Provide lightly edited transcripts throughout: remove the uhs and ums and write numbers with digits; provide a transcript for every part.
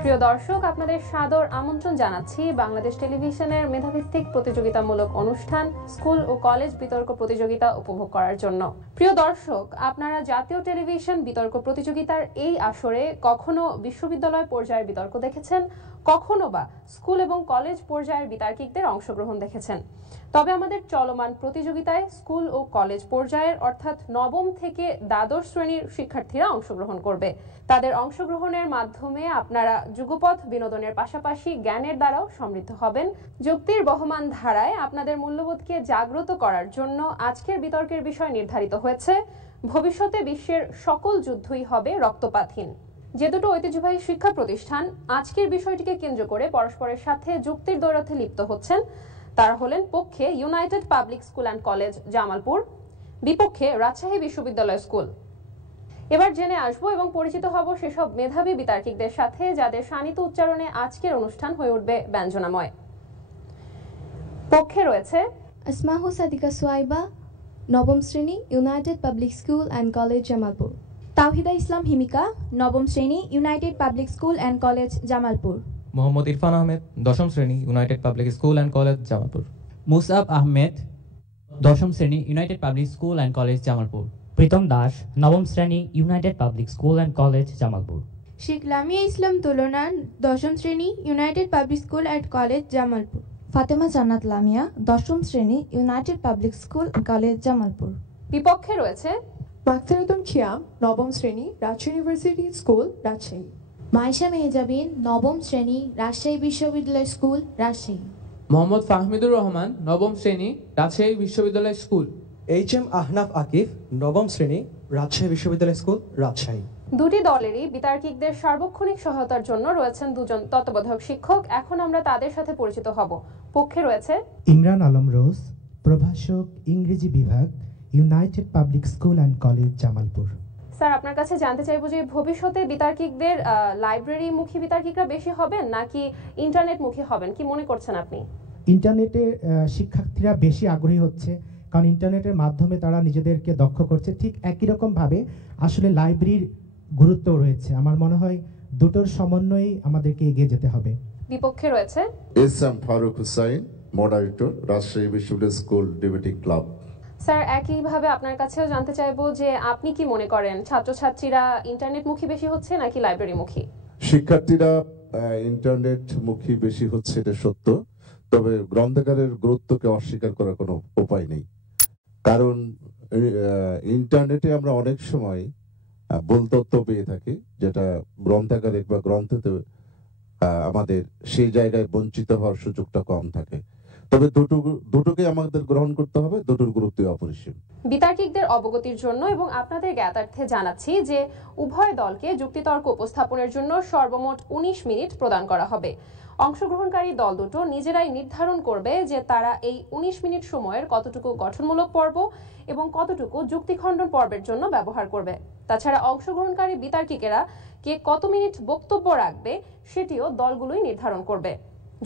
সুপ্রিয় দর্শক, আপনাদের সাদর আমন্ত্রণ জানাচ্ছি বাংলাদেশ টেলিভিশনের মেধাভিত্তিক প্রতিযোগিতামূলক অনুষ্ঠান স্কুল ও কলেজ বিতর্ক প্রতিযোগিতা উপভোগ করার জন্য। প্রিয় দর্শক, আপনারা জাতীয় টেলিভিশন বিতর্ক প্রতিযোগিতার এই আসরে কখনো বিশ্ববিদ্যালয় পর্যায়ের বিতর্ক দেখেছেন, কখনো বা স্কুল এবং কলেজ পর্যায়ের বিতার্কিকদের অংশগ্রহণ দেখেছেন। তবে আমাদের চলমান প্রতিযোগিতায় স্কুল ও কলেজ পর্যায়ের অর্থাৎ নবম থেকে দ্বাদশ শ্রেণীর শিক্ষার্থীরা অংশগ্রহণ করবে। তাদের অংশগ্রহণের মাধ্যমে আপনারা যুগপৎ বিনোদনের পাশাপাশি জ্ঞানের দ্বারাও সমৃদ্ধ হবেন। যুক্তির বহমান ধারায় আপনাদের মূল্যবোধকে জাগ্রত করার জন্য আজকের বিতর্কের বিষয় নির্ধারিত হয়েছে ভবিষ্যতে বিশ্বের সকল যুদ্ধই হবে রক্তপাতহীন। যে দুটো ঐতিহ্যবাহী শিক্ষা প্রতিষ্ঠান আজকের বিষয়টিকে কেন্দ্র করে পরস্পরের সাথে যুক্তির দ্বৈরথে লিপ্ত হচ্ছেন তারা হলেন পক্ষে United Public School and College Jamalpur, বিপক্ষে রাজশাহী বিশ্ববিদ্যালয় স্কুল। এবার জেনে আসবো এবং পরিচিত হব সেসব মেধাবী বিতার্কিকদের সাথে যাদের শানিত উচ্চারণে আজকের অনুষ্ঠান হয়ে উঠবে ব্যঞ্জনাময়। পক্ষে রয়েছে আসমাহু সাদিকা সুয়াইবা, নবম শ্রেণী, United Public School and College Jamalpur. Tawhida Islam Himika, নবম শ্রেণী, United Public School and College Jamalpur. Mohammad Irfan Ahmed, দশম শ্রেণী, United Public School and College Jamalpur. Musab Ahmed, দশম শ্রেণী, United Public School and College Jamalpur. Pritam Das, নবম শ্রেণী, United Public School and College Jamalpur. Sheikh Lamia Islam Tulona, দশম শ্রেণী, United Public School and College Jamalpur. Fatema Jannat Lamia, দশম শ্রেণী, United Public School and College Jamalpur. বিপক্ষে রয়েছে মাকতারুদ্দিন খিয়াম, নবম শ্রেণী, রাজশাহী ইউনিভার্সিটি স্কুল, রাজশাহী। মাইশা মেহজাবিন, নবম শ্রেণী, রাজশাহী বিশ্ববিদ্যালয় স্কুল, রাজশাহী। মোহাম্মদ ফাহমিদুর রহমান, নবম শ্রেণী, রাজশাহী বিশ্ববিদ্যালয় স্কুল। এইচ.এম. আহনাফ আকিফ, নবম শ্রেণী, রাজশাহী বিশ্ববিদ্যালয় স্কুল, রাজশাহী। দুটি দলেরই বিতার্কিকদের সার্বক্ষণিক সহায়তার জন্য রয়েছেন দুজন তত্ত্বাবধায়ক শিক্ষক। এখন আমরা তাদের সাথে পরিচিত হব। পক্ষে রয়েছে ইমরান আলম রোজ, প্রভাষক, ইংরেজি বিভাগ, United Public School and College Jamalpur. Sir, আপনার কাছে জানতে চাইবো যে ভবিষ্যতে বিতার্কিকদের লাইব্রেরি মুখী বিতার্কিকরা বেশি হবেন নাকি ইন্টারনেট মুখী হবেন, কি মনে করছেন আপনি? ইন্টারনেটে শিক্ষার্থীরা বেশি আগ্রহী হচ্ছে, কারণ ইন্টারনেটের মাধ্যমে তারা নিজেদেরকে দক্ষ করছে। ঠিক একই রকমভাবে আসলে লাইব্রেরির গুরুত্ব রয়েছে। আমার মনে হয় দুটোর সমন্বয়েই আমাদেরকে এগিয়ে যেতে হবে। বিপক্ষে রয়েছে এস.এম. ফারুক হুসাইন, মডারেটর, রাজশাহী বিশ্ববিদ্যালয় স্কুল ডিবেটিং ক্লাব। স্যার, একইভাবে আপনার কাছেও জানতে চাইবো যে আপনি কি মনে করেন ছাত্রছাত্রীরা ইন্টারনেট মুখী বেশি হচ্ছে নাকি লাইব্রেরি মুখী? শিক্ষার্থীরা ইন্টারনেট মুখী বেশি হচ্ছে, এটা সত্য। তবে গ্রন্থাগারের গুরুত্বকে অস্বীকার করার কোনো উপায় নেই, কারণ ইন্টারনেটে আমরা অনেক সময় ভুল তথ্য পেয়ে থাকি, যেটা গ্রন্থাগারে বা গ্রন্থতে আমাদের সেই জায়গায় বঞ্চিত হওয়ার সুযোগটা কম থাকে। তবে দুটোকে আমাদের গ্রহণ করতে হবে, দুটোর গুরুত্ব অপরিসীম। বিতার্কিকদের অবগতির জন্য এবং আপনাদের জ্ঞাতার্থে জানাচ্ছি যে উভয় দলকে যুক্তিতর্ক উপস্থাপনের জন্য সর্বমোট 19 মিনিট প্রদান করা হবে। অংশগ্রহণকারী দল দুটো নিজেরাই নির্ধারণ করবে যে তারা এই 19 মিনিট সময়ের কতটুকু গঠনমূলক পর্ব এবং কতটুকু যুক্তিখণ্ডন পর্বের জন্য ব্যবহার করবে। তাছাড়া অংশগ্রহণকারী বিতার্কিকেরা কে কত মিনিট বক্তব্য রাখবে সেটিও দলগুলোই নির্ধারণ করবে।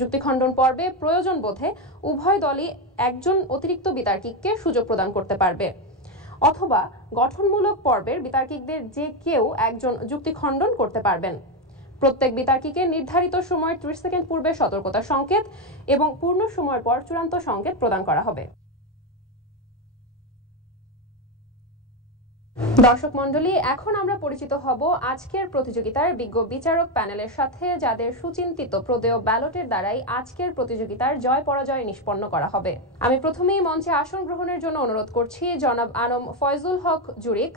যুক্তিখণ্ডন পর্বে প্রয়োজন বোধে উভয় দলই একজন অতিরিক্ত বিতার্কিককে সুযোগ প্রদান করতে পারবে, অথবা গঠনমূলক পর্বের বিতার্কিকদের যে কেউ একজন যুক্তিখণ্ডন করতে পারবেন। প্রত্যেক বিতার্কিকে নির্ধারিত সময়ের 30 সেকেন্ড পূর্বে সতর্কতা সংকেত এবং পূর্ণ সময়ের পর চূড়ান্ত সংকেত প্রদান করা হবে। দর্শক মণ্ডলী, এখন আমরা পরিচিত হব আজকের প্রতিযোগিতার বিজ্ঞ বিচারক প্যানেলের সাথে, যাদের সুচিন্তিত প্রদেয় ব্যালটের দ্বারাই আজকের প্রতিযোগিতার জয় পরাজয় নিষ্পন্ন করা হবে। আমি প্রথমেই মঞ্চে আসন গ্রহণের জন্য অনুরোধ করছি জনাব আনম ফয়জুল হক জুরিক,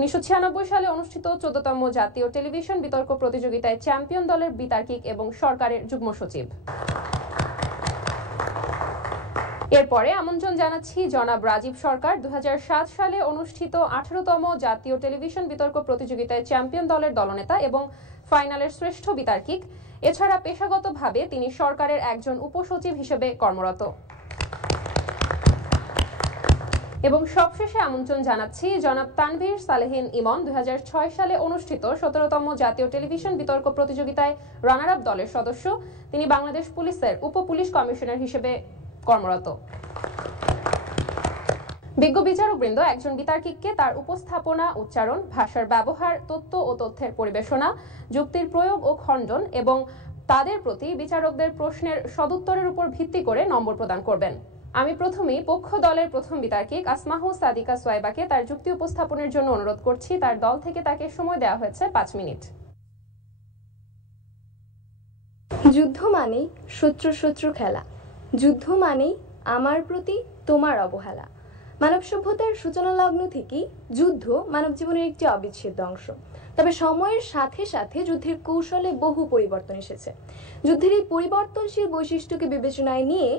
1996 সালে অনুষ্ঠিত 14তম জাতীয় টেলিভিশন বিতর্ক প্রতিযোগিতায় চ্যাম্পিয়ন দলের বিতার্কিক এবং সরকারের যুগ্ম সচিব। এরপরে আমন্ত্রণ জানাচ্ছি জনাব রাজীব সরকার, 2007 সালে অনুষ্ঠিত 18তম জাতীয় টেলিভিশন বিতর্ক প্রতিযোগিতায় চ্যাম্পিয়ন দলের দলনেতা এবং ফাইনালের শ্রেষ্ঠ বিতার্কিক। এছাড়া পেশাগতভাবে তিনি সরকারের একজন উপসচিব হিসেবে কর্মরত। এবং সবশেষে আমন্ত্রণ জানাচ্ছি জনাব তানভীর সালেহিন ইমন, 2006 সালে অনুষ্ঠিত 17তম জাতীয় টেলিভিশন বিতর্ক প্রতিযোগিতায় রানার আপ দলের সদস্য। তিনি বাংলাদেশ পুলিশের উপ পুলিশ কমিশনার হিসেবে কর্মরত। বিজ্ঞ বিচারকবৃন্দ একজন বিতার্কিককে তার উপস্থাপনা, উচ্চারণ, ভাষার ব্যবহার, তথ্য ও তথ্যের পরিবেশনা, যুক্তির প্রয়োগ ও খণ্ডন এবং তাদের প্রতি বিচারকদের প্রশ্নের সদুত্তরের উপর ভিত্তি করে নম্বর প্রদান করবেন। আমি প্রথমেই পক্ষ দলের প্রথম বিতার্কিক আসমাহু সাদিকা সোয়াইবাকে তার যুক্তি উপস্থাপনের জন্য অনুরোধ করছি। তার দল থেকে তাকে সময় দেওয়া হয়েছে 5 মিনিট। যুদ্ধ মানেই শত্রু খেলা, যুদ্ধ মানেই আমার প্রতি তোমার অবহেলা। মানব সভ্যতার সূচনা লগ্ন থেকেই যুদ্ধ মানব জীবনের একটি অবিচ্ছেদ্য অংশ। তবে সময়ের সাথে সাথে যুদ্ধের কৌশলে বহু পরিবর্তন এসেছে। যুদ্ধের এই পরিবর্তনশীল বৈশিষ্ট্যকে বিবেচনায় নিয়ে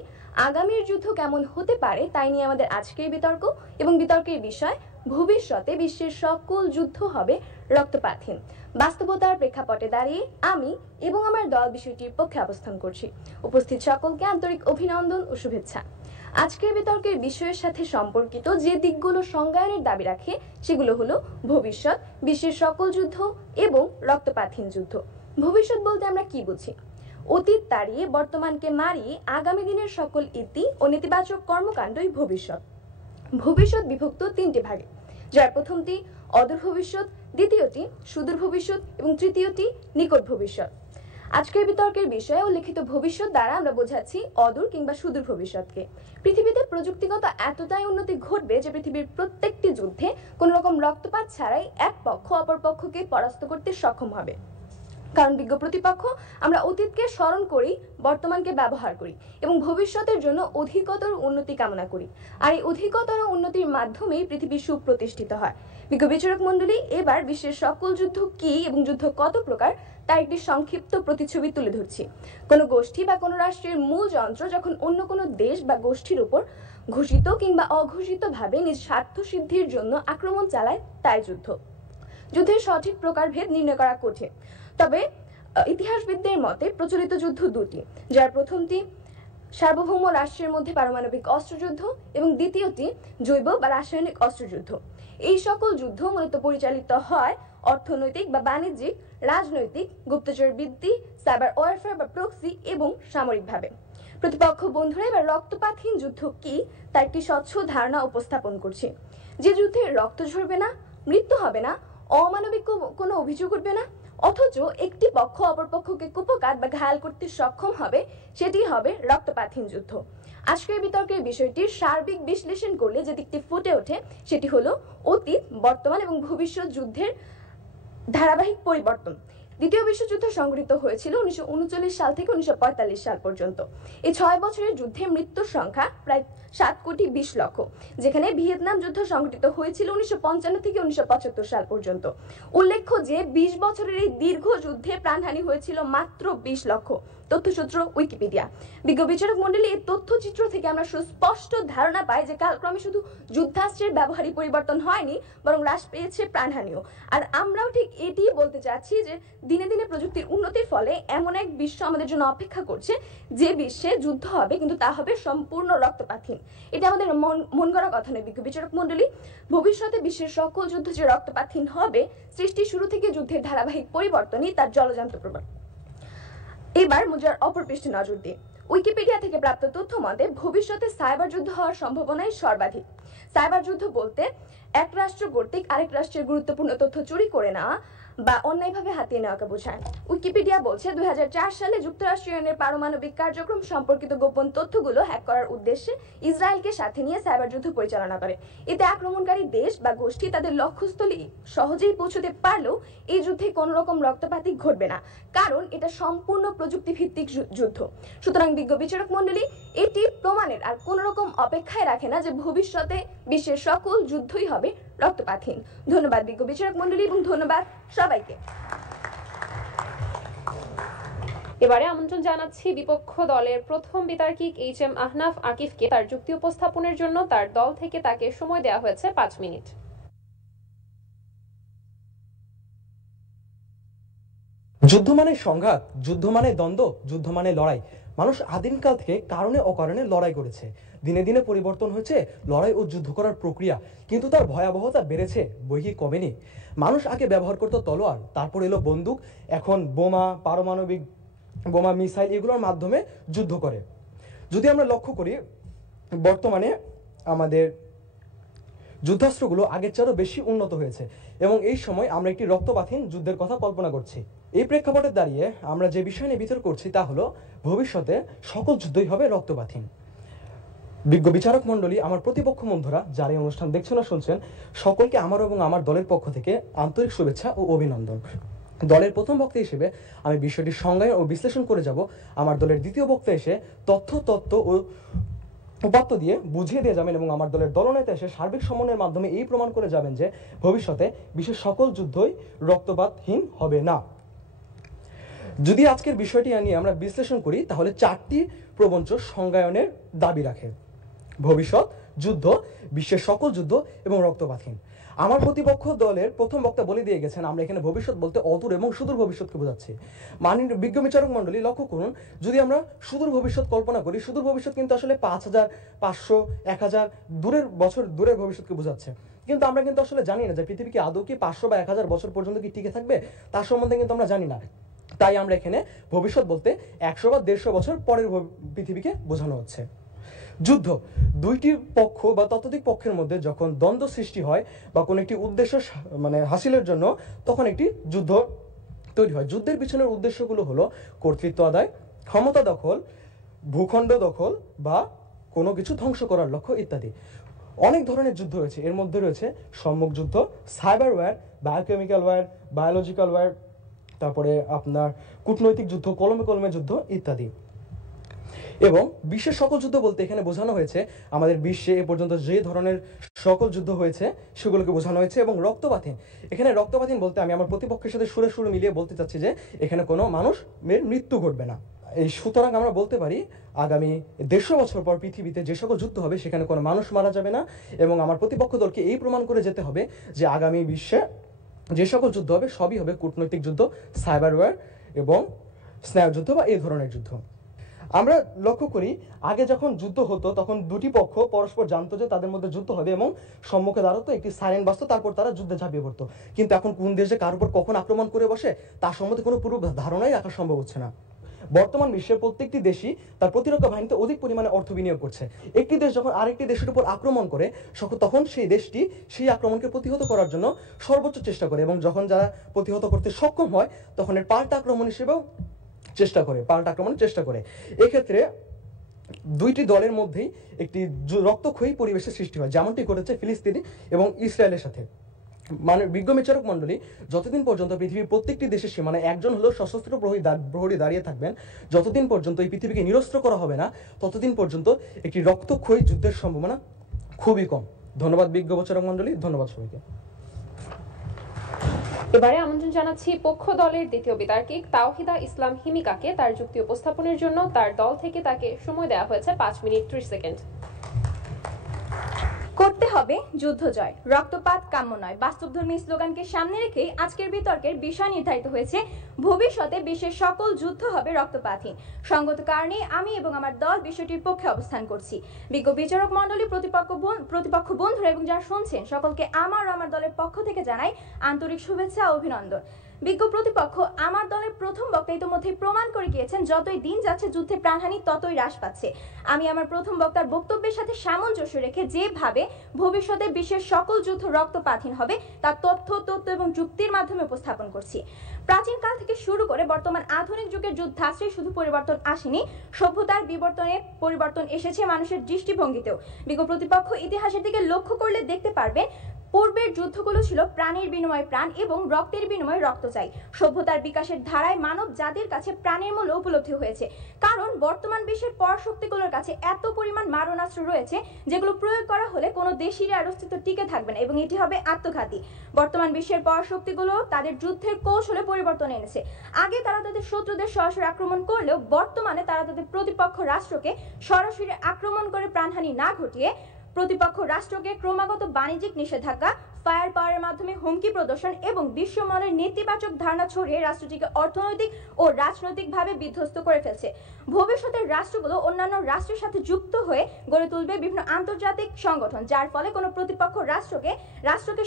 আগামীর যুদ্ধ কেমন হতে পারে তাই নিয়ে আমাদের আজকের বিতর্ক, এবং বিতর্কের বিষয় ভবিষ্যতে বিশ্বের সকল যুদ্ধ হবে রক্তপাতহীন। বাস্তবতার প্রেক্ষাপটে দাঁড়িয়ে আমি এবং আমার দল বিষয়টির পক্ষে অবস্থান করছি। উপস্থিত সকলকে আন্তরিক অভিনন্দন ও শুভেচ্ছা। আজকের বিতর্কের বিষয়ের সাথে সম্পর্কিত যে দিকগুলো সংজ্ঞায়নের দাবি রাখে সেগুলো হলো ভবিষ্যৎ, বিশ্বের সকল যুদ্ধ এবং রক্তপাতহীন যুদ্ধ। ভবিষ্যৎ বলতে আমরা কি বুঝি? অতীত তাড়িয়ে বর্তমানকে মারিয়ে আগামী দিনের সকল ইতি ও নেতিবাচক কর্মকাণ্ডই ভবিষ্যৎ। ভবিষ্যৎ বিভক্ত 3টি ভাগে, যার প্রথমটি অদূর ভবিষ্যৎ, দ্বিতীয়টি সুদূর ভবিষ্যৎ এবং তৃতীয়টি নিকট ভবিষ্যৎ। আজকের বিতর্কের বিষয়ে উল্লেখিত ভবিষ্যৎ দ্বারা আমরা বোঝাচ্ছি অদূর কিংবা সুদূর ভবিষ্যৎকে। পৃথিবীতে প্রযুক্তিগত এতটাই উন্নতি ঘটবে যে পৃথিবীর প্রত্যেকটি যুদ্ধে কোনো রকম রক্তপাত ছাড়াই এক পক্ষ অপর পক্ষকে পরাস্ত করতে সক্ষম হবে। কারণ বিজ্ঞ প্রতিপক্ষ আমরা অতীতকে স্মরণ করি, বর্তমানকে ব্যবহার করি এবং ভবিষ্যতের জন্য অধিকতর উন্নতি কামনা করি। আর এই অধিকতর উন্নতির মাধ্যমেই পৃথিবী সুপ্রতিষ্ঠিত হয়। বিজ্ঞ বিচারক মণ্ডলী এবার বিশ্বের সকল যুদ্ধ কি এবং যুদ্ধ কত প্রকার তার একটি সংক্ষিপ্ত প্রতিচ্ছবি তুলে ধরছি। কোনো গোষ্ঠী বা কোনো রাষ্ট্রের মূল যন্ত্র যখন অন্য কোনো দেশ বা গোষ্ঠীর উপর ঘোষিত কিংবা অঘোষিতভাবে নিজ স্বার্থ সিদ্ধির জন্য আক্রমণ চালায় তাই যুদ্ধ। যুদ্ধের সঠিক প্রকারভেদ নির্ণয় করা কঠিন, তবে ইতিহাসবিদদের মতে প্রচলিত যুদ্ধ দুটি, যার প্রথমটি সার্বভৌম রাষ্ট্রের মধ্যে পারমাণবিক অস্ত্রযুদ্ধ এবং দ্বিতীয়টি জৈব বা রাসায়নিক অস্ত্রযুদ্ধ। এই সকল যুদ্ধ মূলত পরিচালিত হয় অর্থনৈতিক বা বাণিজ্যিক, রাজনৈতিক, গুপ্তচর বৃত্তি, সাইবার ওয়ারফেয়ার বা প্রক্সি এবং সামরিকভাবে। প্রতিপক্ষ বন্ধুরা এবার রক্তপাতহীন যুদ্ধ কি তার একটি স্বচ্ছ ধারণা উপস্থাপন করছি। যে যুদ্ধে রক্ত ঝরবে না, মৃত্যু হবে না, অমানবিক কোনো অভিযোগ উঠবে না, অথচ একটি পক্ষ অপর পক্ষকে কুপকাত বা ঘায়াল করতে সক্ষম হবে, সেটি হবে রক্তপাতহীন যুদ্ধ। আজকের বিতর্কের বিষয়টির সার্বিক বিশ্লেষণ করলে যে দিকটি ফুটে ওঠে সেটি হলো অতীত, বর্তমান এবং ভবিষ্যৎ যুদ্ধের ধারাবাহিক পরিবর্তন। দ্বিতীয় বিশ্বযুদ্ধ সংঘটিত হয়েছিল 1939 সাল থেকে 1945 সাল পর্যন্ত। এই 6 বছরের যুদ্ধে মৃত্যুর সংখ্যা প্রায় 7,20,00,000, যেখানে ভিয়েতনাম যুদ্ধ সংঘটিত হয়েছিল 1955 থেকে 1975 সাল পর্যন্ত। উল্লেখ্য যে 20 বছরের এই দীর্ঘ যুদ্ধে প্রাণহানি হয়েছিল মাত্র 20 লক্ষ। তথ্যসূত্র উইকিপিডিয়া। বিজ্ঞ বিচারক মণ্ডলী এই তথ্যচিত্র থেকে আমরা সুস্পষ্ট ধারণা পাই যে কালক্রমে শুধু যুদ্ধাস্ত্রের ব্যবহারই পরিবর্তন হয়নি, বরং হ্রাস পেয়েছে প্রাণহানিও। আর আমরাও ঠিক এটিই বলতে চাচ্ছি যে দিনে দিনে প্রযুক্তির উন্নতির ফলে এমন এক বিশ্ব আমাদের জন্য অপেক্ষা করছে যে বিশ্বে যুদ্ধ হবে, কিন্তু তা হবে সম্পূর্ণ রক্তপাতহীন। এটা আমাদের মন গড়া কথা নয় বিজ্ঞ বিচারক মণ্ডলী। ভবিষ্যতে বিশ্বের সকল যুদ্ধ যে রক্তপাতহীন হবে, সৃষ্টির শুরু থেকে যুদ্ধের ধারাবাহিক পরিবর্তনই তার জলজান্ত প্রমাণ। এবার মুদ্রার অপর পৃষ্ঠে নজর দিয়ে উইকিপিডিয়া থেকে প্রাপ্ত তথ্য মতে ভবিষ্যতে সাইবার যুদ্ধ হওয়ার সম্ভাবনাই সর্বাধিক। সাইবার যুদ্ধ বলতে এক রাষ্ট্র কর্তৃক আরেক রাষ্ট্রের গুরুত্বপূর্ণ তথ্য চুরি করে নেওয়া বা অন্যায়ভাবে হাতিয়ে নেওয়াকে বোঝায়। উইকিপিডিয়া বলছে 2004 সালে যুক্তরাষ্ট্র ইরানের পারমাণবিক কার্যক্রম সম্পর্কিত গোপন তথ্যগুলো হ্যাক করার উদ্দেশ্যে ইসরায়েলকে সাথে নিয়ে সাইবার যুদ্ধ পরিচালনা করে। এতে আক্রমণকারী দেশ বা গোষ্ঠী তাদের লক্ষ্যস্থলে সহজেই পৌঁছতে পারলেও এই যুদ্ধে কোনো রকম রক্তপাতই ঘটবে না, কারণ এটা সম্পূর্ণ প্রযুক্তি ভিত্তিক যুদ্ধ। সুতরাং বিজ্ঞ বিচারক মণ্ডলী এটি প্রমাণের আর কোনো রকম অপেক্ষায় রাখে না যে ভবিষ্যতে বিশ্বের সকল যুদ্ধই হবে রক্তপাতহীন। ধন্যবাদ বিজ্ঞ বিচারক মণ্ডলী এবং ধন্যবাদ সবাইকে। এবারে আমন্ত্রণ জানাচ্ছি বিপক্ষ দলের প্রথম বিতার্কিক HM আহনাফ আকিফকে তার যুক্তি উপস্থাপনের জন্য। তার দল থেকে তাকে সময় দেওয়া হয়েছে 5 মিনিট। যুদ্ধ মানে সংঘাত, যুদ্ধ মানে দ্বন্দ্ব, যুদ্ধ মানে লড়াই। মানুষ আদিমকাল থেকে কারণে অকারণে লড়াই করেছে। দিনে দিনে পরিবর্তন হয়েছে লড়াই ও যুদ্ধ করার প্রক্রিয়া, কিন্তু তার ভয়াবহতা বেড়েছে, বই কি কমেনি। মানুষ আগে ব্যবহার করতো তলোয়ার, তারপর এলো বন্দুক, এখন বোমা, পারমাণবিক বোমা, মিসাইল, এগুলোর মাধ্যমে যুদ্ধ করে। যদি আমরা লক্ষ্য করি বর্তমানে আমাদের যুদ্ধাস্ত্রগুলো আগের চেয়েও বেশি উন্নত হয়েছে এবং এই সময় আমরা একটি রক্তপাতহীন যুদ্ধের কথা কল্পনা করছি। এই প্রেক্ষাপটে দাঁড়িয়ে আমরা যে বিষয় নিয়ে বিচার করছি তা হলো ভবিষ্যতে সকল যুদ্ধই হবে রক্তপাতহীন। বিজ্ঞ বিচারক মণ্ডলী, আমার প্রতিপক্ষ বন্ধুরা যারা এই অনুষ্ঠান দেখছেন ও শুনছেন, সকলকে আমার এবং আমার দলের পক্ষ থেকে আন্তরিক শুভেচ্ছা ও অভিনন্দন। দলের প্রথম বক্তা হিসেবে আমি বিষয়টির সংজ্ঞায়ন ও বিশ্লেষণ করে যাব। আমার দলের দ্বিতীয় বক্তা এসে তথ্য ও উপাত্ত দিয়ে বুঝিয়ে দিয়ে যাবেন এবং আমার দলের দলনেতা এসে সার্বিক সমন্বয়ের মাধ্যমে এই প্রমাণ করে যাবেন যে ভবিষ্যতে বিশ্বের সকল যুদ্ধই রক্তপাতহীন হবে না। যদি আজকের বিষয়টি নিয়ে আমরা বিশ্লেষণ করি তাহলে 4টি প্রবঞ্চ সংজ্ঞায়নের দাবি রাখে: ভবিষ্যৎ যুদ্ধ, বিশ্বের সকল যুদ্ধ এবং রক্তপাতহীন। আমার প্রতিপক্ষ দলের প্রথম বক্তা বলে দিয়ে গেছেন আমরা এখানে ভবিষ্যৎ বলতে অদূর এবং সুদূর ভবিষ্যৎকে বোঝাচ্ছি। মাননীয় বিজ্ঞ বিচারক মণ্ডলী, লক্ষ্য করুন, যদি আমরা সুদূর ভবিষ্যৎ কল্পনা করি, সুদূর ভবিষ্যৎ কিন্তু আসলে 5000, 500, 1000 দূরের ভবিষ্যৎকে বোঝাচ্ছে। কিন্তু আমরা কিন্তু আসলে জানি না যে পৃথিবী কি আদৌ কি 500 বা 1000 বছর পর্যন্ত কি টিকে থাকবে, তার সম্বন্ধে কিন্তু আমরা জানি না। তাই আমরা এখানে ভবিষ্যৎ বলতে 100 বা 150 বছর পরের পৃথিবীকে বোঝানো হচ্ছে। যুদ্ধ, দুইটি পক্ষ বা ততোধিক পক্ষের মধ্যে যখন দ্বন্দ্ব সৃষ্টি হয় বা কোনো একটি উদ্দেশ্য হাসিলের জন্য, তখন একটি যুদ্ধ তৈরি হয়। যুদ্ধের পিছনের উদ্দেশ্যগুলো হলো কর্তৃত্ব আদায়, ক্ষমতা দখল, ভূখণ্ড দখল বা কোনো কিছু ধ্বংস করার লক্ষ্য ইত্যাদি। অনেক ধরনের যুদ্ধ রয়েছে, এর মধ্যে রয়েছে সম্মুখ যুদ্ধ, cyber war, biochemical war, biological war, তারপরে আপনার কূটনৈতিক যুদ্ধ, কলমে যুদ্ধ ইত্যাদি। এবং বিশ্বের সকল যুদ্ধ বলতে এখানে বোঝানো হয়েছে আমাদের বিশ্বে এ পর্যন্ত যে ধরনের সকল যুদ্ধ হয়েছে সেগুলোকে বোঝানো হয়েছে। এবং রক্তপাতহীন, এখানে রক্তপাতহীন বলতে আমি আমার প্রতিপক্ষের সাথে সুরে মিলিয়ে বলতে চাচ্ছি যে এখানে কোনো মানুষের মৃত্যু ঘটবে না। এই সুতরাং আমরা বলতে পারি আগামী 150 বছর পর পৃথিবীতে যে সকল যুদ্ধ হবে সেখানে কোনো মানুষ মারা যাবে না। এবং আমার প্রতিপক্ষ দলকে এই প্রমাণ করে যেতে হবে যে আগামী বিশ্বে যে সকল যুদ্ধ হবে সবই হবে কূটনৈতিক যুদ্ধ, সাইবার ওয়্যার এবং স্নায়ু যুদ্ধ বা এই ধরনের যুদ্ধ। আমরা লক্ষ্য করি আগে যখন যুদ্ধ হতো তখন দুটি পক্ষ পরস্পর জানতো যে তাদের মধ্যে যুদ্ধ হবে এবং সম্মুখে দাঁড়াতো, একটি সাইরেন বাজতো, তারপর তারা যুদ্ধে ঝাঁপিয়ে পড়তো। কিন্তু এখন কোন দেশে কার উপর কখন আক্রমণ করে বসে তার সম্বন্ধে কোনো পূর্ব ধারণাই রাখা সম্ভব হচ্ছে না। বর্তমান বিশ্বের প্রত্যেকটি দেশই তার প্রতিরক্ষা বাহিনীতে অধিক পরিমাণে অর্থ বিনিয়োগ করছে। একটি দেশ যখন আরেকটি দেশের উপর আক্রমণ করে তখন সেই দেশটি সেই আক্রমণকে প্রতিহত করার জন্য সর্বোচ্চ চেষ্টা করে এবং যখন যারা প্রতিহত করতে সক্ষম হয় তখন এর পাল্টা আক্রমণের চেষ্টা করে। এক্ষেত্রে দুইটি দলের মধ্যেই একটি রক্তক্ষয়ী পরিবেশের সৃষ্টি হয়, যেমনটি ঘটেছে ফিলিস্তিন এবং ইসরায়েলের সাথে। মানে বিজ্ঞ বিচারক মণ্ডলী, যতদিন পর্যন্ত পৃথিবীর প্রত্যেকটি দেশের সীমানায় একজন হলেও সশস্ত্র প্রহরী দাঁড়িয়ে থাকবেন, যতদিন পর্যন্ত এই পৃথিবীকে নিরস্ত্র করা হবে না ততদিন পর্যন্ত একটি রক্তক্ষয়ী যুদ্ধের সম্ভাবনা খুবই কম। ধন্যবাদ বিজ্ঞ বিচারক মণ্ডলী, ধন্যবাদ সবাইকে। এবারে আমন্ত্রণ জানাচ্ছি পক্ষ দলের দ্বিতীয় বিতার্কিক তাওহিদা ইসলাম হিমিকাকে তার যুক্তি উপস্থাপনের জন্য। তার দল থেকে তাকে সময় দেওয়া হয়েছে 5 মিনিট 30 সেকেন্ড। করতে হবে যুদ্ধ জয়, রক্তপাত কাম্য নয়, বাস্তবধর্মী স্লোগানকে সামনে রেখে আজকের বিতর্কের বিষয় নির্ধারিত হয়েছে ভবিষ্যতে বিশ্বের সকল যুদ্ধ হবে রক্তপাতহীন। সঙ্গত কারণে আমি এবং আমার দল বিষয়টির পক্ষে অবস্থান করছি। বিজ্ঞ বিচারক মণ্ডলী, প্রতিপক্ষ বন্ধুরা এবং যারা শুনছেন সকলকে আমার ও আমার দলের পক্ষ থেকে জানাই আন্তরিক শুভেচ্ছা ও অভিনন্দন। বিজ্ঞ প্রতিপক্ষ আমার দলের প্রথম বক্তা ইতিমধ্যে প্রমাণ করে গিয়েছেন যতই দিন যাচ্ছে যুদ্ধে প্রাণহানি ততই হ্রাস পাচ্ছে। আমি আমার প্রথম বক্তার বক্তব্যের সাথে সামঞ্জস্য রেখে যেভাবে ভবিষ্যতে বিশ্বের সকল যুদ্ধ রক্তপাতহীন হবে তা তথ্য এবং যুক্তির মাধ্যমে উপস্থাপন করছি। প্রাচীনকাল থেকে শুরু করে বর্তমান আধুনিক যুগের যুদ্ধাস্ত্রে শুধু পরিবর্তন আসেনি, সভ্যতার বিবর্তনে পরিবর্তন এসেছে মানুষের দৃষ্টিভঙ্গিতেও। বিজ্ঞ প্রতিপক্ষ ইতিহাসের দিকে লক্ষ্য করলে দেখতে পারবেন পূর্বের যুদ্ধগুলো ছিল প্রাণের বিনিময়ে প্রাণ এবং রক্তের বিনিময়ে রক্ত চাই। সভ্যতার বিকাশের ধারায় মানব জাতির কাছে প্রাণের মূল্য উপলব্ধি হয়েছে, কারণ বর্তমান বিশ্বের পরাশক্তিগুলোর কাছে এত পরিমাণ মারণাস্ত্র রয়েছে যেগুলো প্রয়োগ করা হলে কোনো দেশেরই আর অস্তিত্ব টিকে থাকবে না এবং এটি হবে আত্মঘাতী। বর্তমান বিশ্বের পরাশক্তিগুলো তাদের যুদ্ধের কৌশলে পরিবর্তন এনেছে। আগে তারা তাদের শত্রুদের সরাসরি আক্রমণ করলেও বর্তমানে তারা তাদের প্রতিপক্ষ রাষ্ট্রকে সরাসরি আক্রমণ করে প্রাণহানি না ঘটিয়ে প্রতিপক্ষ রাষ্ট্রকে ক্রমাগত বাণিজ্যিক নিষেধাজ্ঞা, ফায়ার পাওয়ারের মাধ্যমে হুমকি প্রদর্শন এবং বিশ্বমানের নেতিবাচক ধারণা ছড়িয়ে রাষ্ট্রটিকে অর্থনৈতিক ও রাজনৈতিকভাবে বিধ্বস্ত করে ফেলছে। ভবিষ্যতের রাষ্ট্রগুলো অন্যান্য রাষ্ট্রের সাথে যুক্ত হয়ে গড়ে তুলবে বিভিন্ন আন্তর্জাতিক সংগঠন, যার ফলে কোনো প্রতিপক্ষ রাষ্ট্রকে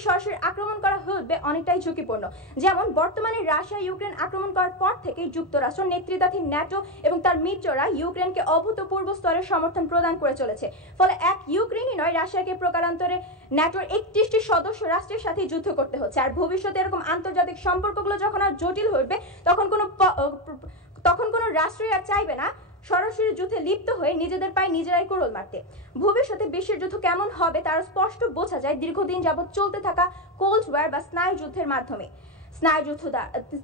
সরাসরি আক্রমণ করা হবে অনেকটাই ঝুঁকিপূর্ণ। যেমন বর্তমানে রাশিয়া ইউক্রেন আক্রমণ করার পর থেকেই যুক্তরাষ্ট্র নেতৃত্বাধীন ন্যাটো এবং তার মিত্ররা ইউক্রেনকে অভূতপূর্ব স্তরে সমর্থন প্রদান করে চলেছে। ফলে এক ইউক্রেনই নয়, রাশিয়াকে প্রকারান্তরে ন্যাটোর 31টি সদস্য রাষ্ট্রের সাথে যুদ্ধ করতে হচ্ছে। আর ভবিষ্যতে এরকম আন্তর্জাতিক সম্পর্কগুলো যখন আর জটিল হয়ে উঠবে তখন কোনো রাষ্ট্রই আর চাইবে না সরাসরি যুদ্ধে লিপ্ত হয়ে নিজেদের পায়ে নিজেরাই কোড়ল মারতে। ভবিষ্যতে বিশ্বের যুদ্ধ কেমন হবে তার স্পষ্ট বোঝা যায় দীর্ঘদিন যাবৎ চলতে থাকা কোল্ড ওয়ার বা স্নায়ুযুদ্ধের মাধ্যমে।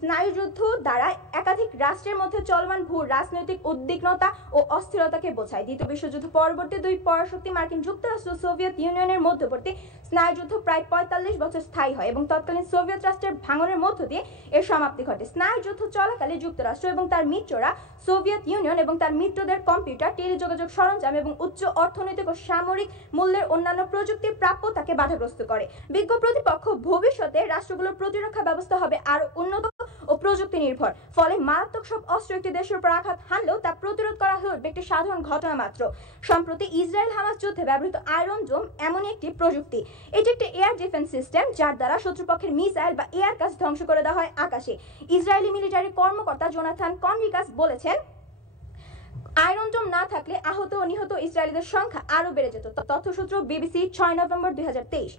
স্নায়ুযুদ্ধ দ্বারা একাধিক রাষ্ট্রের মধ্যে চলমান ভূ রাজনৈতিক উদ্বিগ্নতা ও অস্থিরতাকে বোঝায়। দ্বিতীয় বিশ্বযুদ্ধ পরবর্তী দুই পরাশক্তি মার্কিন যুক্তরাষ্ট্র ও সোভিয়েত ইউনিয়নের মধ্যবর্তী স্নায়ুযুদ্ধ প্রায় 45 বছর স্থায়ী হয় এবং তৎকালীন সোভিয়েত রাষ্ট্রের ভাঙনের মধ্য দিয়ে এর সমাপ্তি ঘটে। স্নায়ুযুদ্ধ চলাকালে যুক্তরাষ্ট্র এবং তার মিত্ররা সোভিয়েত ইউনিয়ন এবং তার মিত্রদের কম্পিউটার, টেলিযোগাযোগ সরঞ্জাম এবং উচ্চ অর্থনৈতিক ও সামরিক মূল্যের অন্যান্য প্রযুক্তির প্রাপ্যতাকে বাধাগ্রস্ত করে। বিজ্ঞ প্রতিপক্ষ ভবিষ্যতে রাষ্ট্রগুলোর প্রতিরক্ষা ব্যবস্থা হবে আরো উন্নত ও প্রযুক্তি নির্ভর। ফলে মারাত্মক সব অস্ত্র একটি দেশের উপর আঘাত হানলেও তা প্রতিরোধ করা হয়ে উঠবে একটি সাধারণ ঘটনা মাত্র। সম্প্রতি ইসরায়েল হামাস যুদ্ধে ব্যবহৃত আয়রন ডোম এমনই একটি প্রযুক্তি। এটি একটি এয়ার ডিফেন্স সিস্টেম যার দ্বারা শত্রুপক্ষের মিসাইল বা এয়ার কাজ ধ্বংস করে দেওয়া হয় আকাশে। ইসরায়েলি মিলিটারি কর্মকর্তা জোনাথান কনরিকাস বলেছেন, আয়রন ডোম না থাকলে আহত ও নিহত ইসরায়েলিদের সংখ্যা আরো বেড়ে যেত। তথ্যসূত্র বিবিসি 6 নভেম্বর 2023।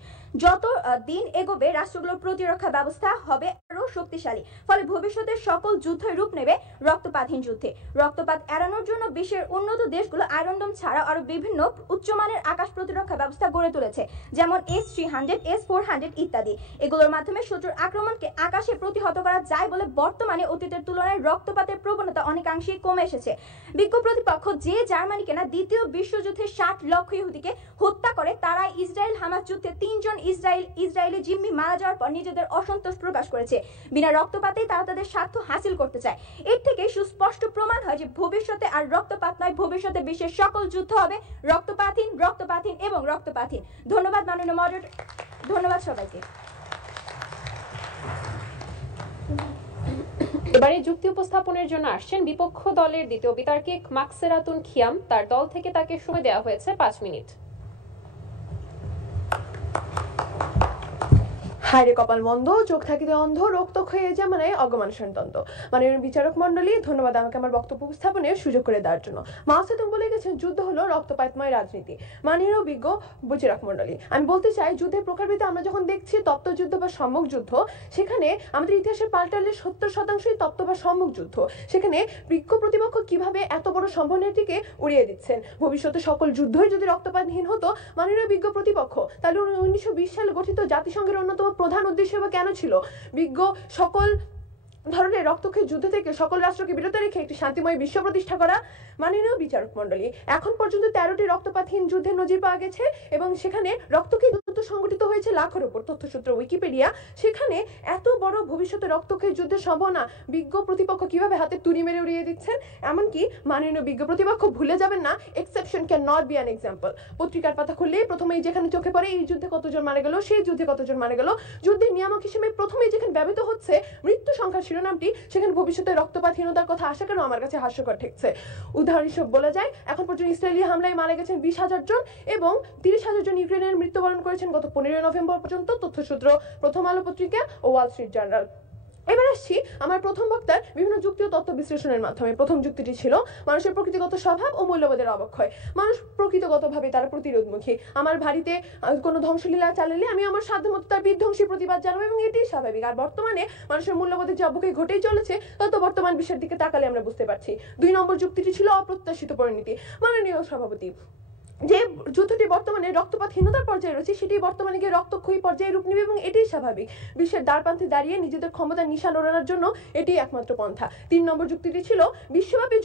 যত দিন এগোবে রাষ্ট্রগুলোর প্রতিরক্ষা ব্যবস্থা হবে আরো শক্তিশালী। ফলে ভবিষ্যতের সকল যুদ্ধই রূপ নেবে রক্তপাতহীন যুদ্ধে। রক্তপাত এড়ানোর জন্য বিশ্বের উন্নত দেশগুলো আয়রন ডোম ছাড়াও আরো বিভিন্ন উচ্চমানের আকাশ প্রতিরক্ষা ব্যবস্থা গড়ে তুলেছে, যেমন S-300, S-400 ইত্যাদি। এগুলোর মাধ্যমে শত্রুর আক্রমণকে আকাশে প্রতিহত করা যায় বলে বর্তমানে অতীতের তুলনায় রক্তপাতের প্রবণতা অনেকাংশেই কমে এসেছে। বিজ্ঞ প্রতিপক্ষ যে জার্মানিকে না দ্বিতীয় বিশ্বযুদ্ধে 60 লক্ষ ইহুদিকে হত্যা করে, তারা ইসরায়েল হামাস যুদ্ধে 3 জন ইসরায়েলি জিম্মি মারা যাওয়ার পর নিজেদের অসন্তোষ প্রকাশ করেছে। বিনা রক্তপাতেই তারা তাদের স্বার্থ হাসিল করতে চায়। এর থেকে সুস্পষ্ট প্রমাণ হয় যে ভবিষ্যতে আর রক্তপাত নয়, ভবিষ্যতে বিশ্বের সকল যুদ্ধ হবে রক্তপাতহীন, রক্তপাতহীন এবং রক্তপাতহীন। ধন্যবাদ মাননীয় মডারেটর, ধন্যবাদ সবাইকে। এবারে যুক্তি উপস্থাপনের জন্য আসছেন বিপক্ষ দলের দ্বিতীয় বিতার্কিক মাকসেরাতুন খিয়াম। তার দল থেকে তাকে সময় দেওয়া হয়েছে 5 মিনিট। হায়রে কপাল মন্দ, চোখ থাকিতে অন্ধ, রক্ত খেয়ে জামানায় অজ্ঞমান সন্তন্ত। মাননীয় বিচারক মন্ডলী, ধন্যবাদ আমাকে আমার বক্তব্য উপস্থাপনের সুযোগ করে দেওয়ার জন্য। মাও সেতুং বলে গেছেন, যুদ্ধ হলো রক্তপাতময় রাজনীতি। মাননীয় বিজ্ঞ বিচারক মন্ডলী, আমি বলতে চাই, যুদ্ধের প্রকারভেদে আমরা যখন দেখছি তপ্ত যুদ্ধ বা সম্মুখ যুদ্ধ, সেখানে আমাদের ইতিহাসের পাল্টালে 70% তপ্ত বা সম্মুখ যুদ্ধ। সেখানে বিজ্ঞ প্রতিপক্ষ কিভাবে এত বড় সম্ভাবনাটিকে উড়িয়ে দিচ্ছেন। ভবিষ্যতে সকল যুদ্ধই যদি রক্তপাতহীন হতো, মাননীয় বিজ্ঞ প্রতিপক্ষ, তাহলে 1920 সালে গঠিত জাতিসংঘের অন্যতম প্রধান উদ্দেশ্য বা কেন ছিল বিজ্ঞ সকল ধরনের রক্তক্ষয়ী যুদ্ধ থেকে সকল রাষ্ট্রকে বিরত রেখে একটি শান্তিময় বিশ্ব প্রতিষ্ঠা করা। মাননীয় বিচারক মন্ডলী, এখন পর্যন্ত 13টি রক্তপাতহীন যুদ্ধের নজির পাওয়া গেছে এবং সেখানে রক্তক্ষয়ী যুদ্ধ সংঘটিত হয়েছে লাখের উপর। তথ্যসূত্র উইকিপিডিয়া। সেখানে এত বড় ভবিষ্যতে রক্তক্ষয়ী যুদ্ধের সম্ভাবনা বিজ্ঞ প্রতিপক্ষ কিভাবে হাতে তুড়ি মেরে উড়িয়ে দিচ্ছেন। এমনকি মাননীয় বিজ্ঞ প্রতিপক্ষ ভুলে যাবেন না, exception can not be an example. পত্রিকার পাতা খুললেই প্রথমেই যেখানে চোখে পড়ে এই যুদ্ধে কতজন মারা গেল, সেই যুদ্ধে কতজন মারা গেল, যুদ্ধের নিয়ামক হিসেবে প্রথমেই যেখানে ব্যবহৃত হচ্ছে মৃত্যু সংখ্যার শিরোনামটি, সেখানে ভবিষ্যতে রক্তপাতহীনতার কথা আসা কেন আমার কাছে হাস্যকর ঠেকছে। উদাহরণ হিসেবে বলা যায়, এখন পর্যন্ত ইসরায়েলি হামলায় মারা গেছেন 20,000 জন এবং 30,000 জন ইউক্রেনের মৃত্যুবরণ করেছেন গত 15 নভেম্বর পর্যন্ত। তথ্যসূত্র প্রথম আলো পত্রিকা ও ওয়াল স্ট্রিট জার্নাল। এবার আসছি আমার প্রথম বক্তার বিভিন্ন যুক্তি ও তত্ত্ব বিশ্লেষণের মাধ্যমে। প্রথম যুক্তিটি ছিল মানুষের প্রকৃতিগত স্বভাব ও মূল্যবোধের অবক্ষয়। মানুষ প্রকৃতিগতভাবে তারা প্রতিরোধমুখী। আমার বাড়িতে কোনো ধ্বংসলীলা চালালে আমি আমার সাধ্যমতো তার বিধ্বংসী প্রতিবাদ জানাবো এবং এটাই স্বাভাবিক। আর বর্তমানে মানুষের মূল্যবোধের যে অবক্ষয় ঘটেই চলেছে, তত বর্তমান বিশ্বের দিকে তাকালে আমরা বুঝতে পারছি। 2 নম্বর যুক্তিটি ছিল অপ্রত্যাশিত পরিণতি। মাননীয় সভাপতি, যে যুদ্ধটি বর্তমানে রক্তপাতহীনতার পর্যায়ে রয়েছে, সেটি বর্তমানে গিয়ে রক্তক্ষয়ী পর্যায়ে রূপ নেবে এবং এটাই স্বাভাবিক। বিশ্বের দ্বারপ্রান্তে দাঁড়িয়ে নিজেদের ক্ষমতার নিশান ওড়ানোর জন্য এটি একমাত্র পন্থা। 3 নম্বর যুক্তিটি ছিল বিশ্বব্যাপী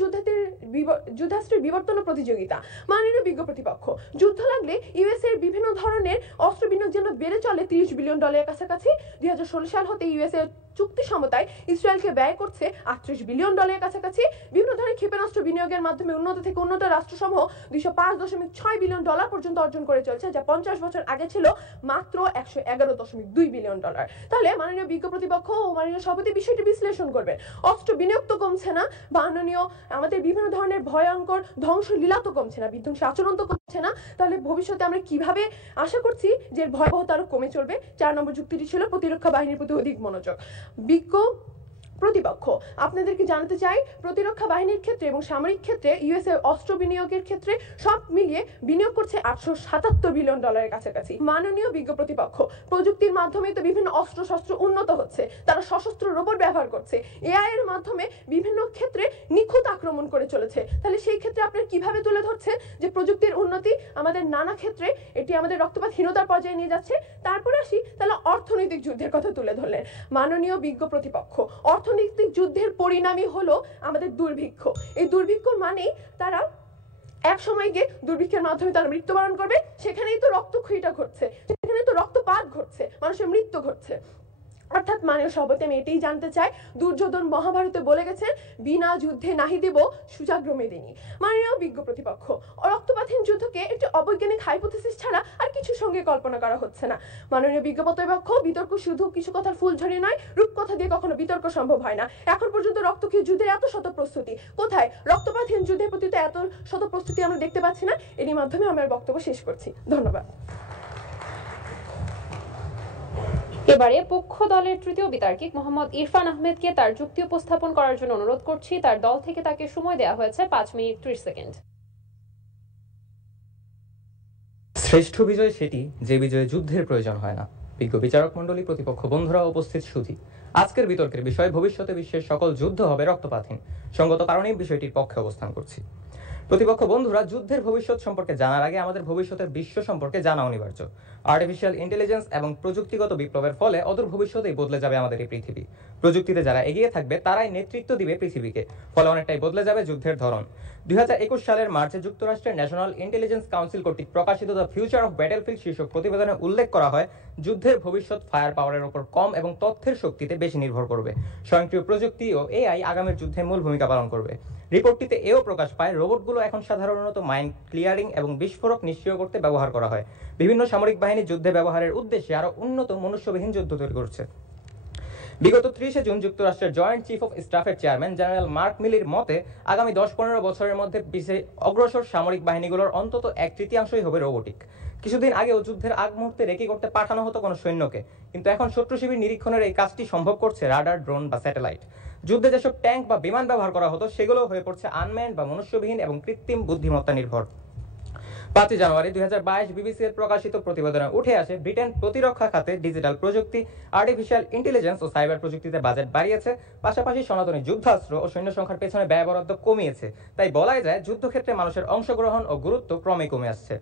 যুদ্ধাস্ত্রের বিবর্তন ও প্রতিযোগিতা। মাননীয় বিজ্ঞ প্রতিপক্ষ, যুদ্ধ লাগলে ইউএস এর বিভিন্ন ধরনের অস্ত্র বিনিয়োগ যেন বেড়ে চলে $30 বিলিয়ন কাছাকাছি। 2016 সাল হতে ইউএস এর চুক্তি সমতায় ইসরায়েলকে ব্যয় করছে $38 বিলিয়ন কাছাকাছি। বিভিন্ন ধরনের ক্ষেপণাস্ত্র বিনিয়োগের মাধ্যমে উন্নত থেকে উন্নত রাষ্ট্রসমূহ $205.6 বিলিয়ন পর্যন্ত অর্জন করে চলছে, যা 50 বছর আগে ছিল মাত্র $111.2 বিলিয়ন। তাহলে মাননীয় বিজ্ঞ প্রতিপক্ষ ও মাননীয় সভাপতি বিষয়টি বিশ্লেষণ করবেন। অস্ত্র বিনিয়োগ তো কমছে না, মাননীয় আমাদের বিভিন্ন ধরনের ভয়ঙ্কর ধ্বংসলীলা তো কমছে না, বিধ্বংসী আচরণ তো কমছে না। তাহলে ভবিষ্যতে আমরা কিভাবে আশা করছি যে ভয়াবহতা আরো কমে চলবে। 4 নম্বর যুক্তিটি ছিল প্রতিরক্ষা বাহিনীর প্রতি অধিক মনোযোগ। বিজ্ঞ প্রতিপক্ষ। আপনাদেরকে জানাতে চাই, প্রতিরক্ষা বাহিনীর ক্ষেত্রে এবং সামরিক ক্ষেত্রে ইউএসএ অস্ত্র বিনিয়োগের ক্ষেত্রে সব মিলিয়ে বিনিয়োগ করছে $877 বিলিয়ন কাছাকাছি। মাননীয় বিজ্ঞ প্রতিপক্ষ, প্রযুক্তির মাধ্যমে তো বিভিন্ন অস্ত্র শস্ত্র উন্নত হচ্ছে, তারা সশস্ত্র রোবট ব্যবহার করছে, এআই এর মাধ্যমে বিভিন্ন ক্ষেত্রে নিখুঁত আক্রমণ করে চলেছে। তাহলে সেই ক্ষেত্রে আপনারা কিভাবে তুলে ধরছেন যে প্রযুক্তির উন্নতি আমাদের নানা ক্ষেত্রে এটি আমাদের রক্তপাতহীনতার পর্যায়ে নিয়ে যাচ্ছে? তারপরে আসি তাহলে অর্থনৈতিক যুদ্ধের কথা তুলে ধরলেন মাননীয় বিজ্ঞ প্রতিপক্ষ। অর্থনৈতিক যুদ্ধের পরিণামই হলো আমাদের দুর্ভিক্ষ। এই দুর্ভিক্ষ মানেই তারা এক সময় গিয়ে দুর্ভিক্ষের মাধ্যমে তারা মৃত্যুবরণ করবে, সেখানেই তো রক্তক্ষয়ীটা ঘটছে, সেখানেই তো রক্তপাত ঘটছে, মানুষের মৃত্যু ঘটছে। অর্থাৎ মাননীয় সভাপতি, আমি এটাই জানতে চাই, দুর্যোধন মহাভারতে বলে গেছেন, বিনা যুদ্ধে নাহি দেব সুজাগ্র মেদিনী। মাননীয় বিজ্ঞ প্রতিপক্ষ, রক্তপাতহীন যুদ্ধকে একটি অবৈজ্ঞানিক হাইপোথিসিস ছাড়া আর কিছুর সঙ্গে কল্পনা করা হচ্ছে না। মাননীয় বিজ্ঞ প্রতিপক্ষ, বিতর্ক শুধু কিছু কথার ফুলঝড়ি নয়, রূপকথা দিয়ে কখনো বিতর্ক সম্ভব হয় না। এখন পর্যন্ত রক্তক্ষয়ী যুদ্ধের এত শত প্রস্তুতি কোথায়? রক্তপাতহীন যুদ্ধের প্রতি তো এত শত প্রস্তুতি আমরা দেখতে পাচ্ছি না। এরই মাধ্যমে আমার বক্তব্য শেষ করছি। ধন্যবাদ। এবারে পক্ষ দলের তৃতীয় বিতার্কিক মোহাম্মদ ইরফান আহমেদকে তার যুক্তি উপস্থাপন করার জন্য অনুরোধ করছি। তার দল থেকে তাকে সময় দেওয়া হয়েছে 5 মিনিট 30 সেকেন্ড। শ্রেষ্ঠ বিজয় সেটি যে বিজয়ে যুদ্ধের প্রয়োজন হয় না। বিজ্ঞ বিচারক মণ্ডলী, প্রতিপক্ষ বন্ধুরা, উপস্থিত সুধী, আজকের বিতর্কের বিষয় ভবিষ্যতে বিশ্বের সকল যুদ্ধ হবে রক্তপাতহীন। সঙ্গত কারণেই বিষয়টির পক্ষে অবস্থান করছি। প্রতিপক্ষ বন্ধুরা, যুদ্ধের ভবিষ্যৎ সম্পর্কে জানার আগে আমাদের ভবিষ্যতের বিশ্ব সম্পর্কে জানা অনিবার্য। আর্টিফিশিয়াল ইন্টেলিজেন্স এবং প্রযুক্তিগত বিপ্লবের ফলে অদূর ভবিষ্যতেই বদলে যাবে আমাদের এই পৃথিবী। প্রযুক্তিতে যারা এগিয়ে থাকবে তারাই নেতৃত্ব দিবে পৃথিবীকে, ফলে অনেকটাই বদলে যাবে যুদ্ধের ধরন। 2021 সালের মার্চে যুক্তরাষ্ট্রের ন্যাশনাল ইন্টেলিজেন্স কাউন্সিল কর্তৃক প্রকাশিত দ্য ফিউচার অফ ব্যাটলফিল্ড শীর্ষক প্রতিবেদনে উল্লেখ করা হয়, যুদ্ধের ভবিষ্যৎ ফায়ার পাওয়ারের উপর কম এবং তথ্যের শক্তিতে বেশি নির্ভর করবে। স্বয়ংক্রিয় প্রযুক্তি ও এআই আগামীর যুদ্ধে মূল ভূমিকা পালন করবে। রিপোর্টটিতে এও প্রকাশ পায়, রোবটগুলো এখন সাধারণত মাইন ক্লিয়ারিং এবং বিস্ফোরক নিষ্ক্রিয় করতে ব্যবহার করা হয়। বিভিন্ন সামরিক বাহিনী যুদ্ধে ব্যবহারের উদ্দেশ্যে আরো উন্নত মনুষ্যবিহীন যুদ্ধ তৈরি করছে। বিগত 30 জুন যুক্তরাষ্ট্রের জয়েন্ট চিফ অফ স্টাফের চেয়ারম্যান জেনারেল মার্ক মিলির মতে, আগামী 10-15 বছরের মধ্যে বিশ্বের অগ্রসর সামরিক বাহিনীগুলোর অন্তত 1/3 হবে রোবোটিক। কিছুদিন আগেও যুদ্ধের আগ মুহূর্তে রেকি করতে পাঠানো হতো কোনো সৈন্যকে, কিন্তু এখন শত্রু শিবির নিরীক্ষণের এই কাজটি সম্ভব করছে রাডার, ড্রোন বা স্যাটেলাইট। যুদ্ধে যেসব ট্যাঙ্ক বা বিমান ব্যবহার করা হতো সেগুলো হয়ে পড়ছে আনম্যান্ড বা মনুষ্যবিহীন এবং কৃত্রিম বুদ্ধিমত্তা নির্ভর। 5 জানুয়ারি 2022 বিবিসি এর প্রকাশিত প্রতিবেদনে উঠে আসে, ব্রিটেন প্রতিরক্ষা খাতে ডিজিটাল প্রযুক্তি, আর্টিফিশিয়াল ইন্টেলিজেন্স ও সাইবার প্রযুক্তিতে বাজেট বাড়িয়েছে, পাশাপাশি সনাতনী যুদ্ধাস্ত্র ও সৈন্য সংখ্যার পেছনে ব্যয় বরাদ্দ কমিয়েছে। তাই বলাই যায়, যুদ্ধক্ষেত্রে মানুষের অংশগ্রহণ ও গুরুত্ব ক্রমে কমে আসছে।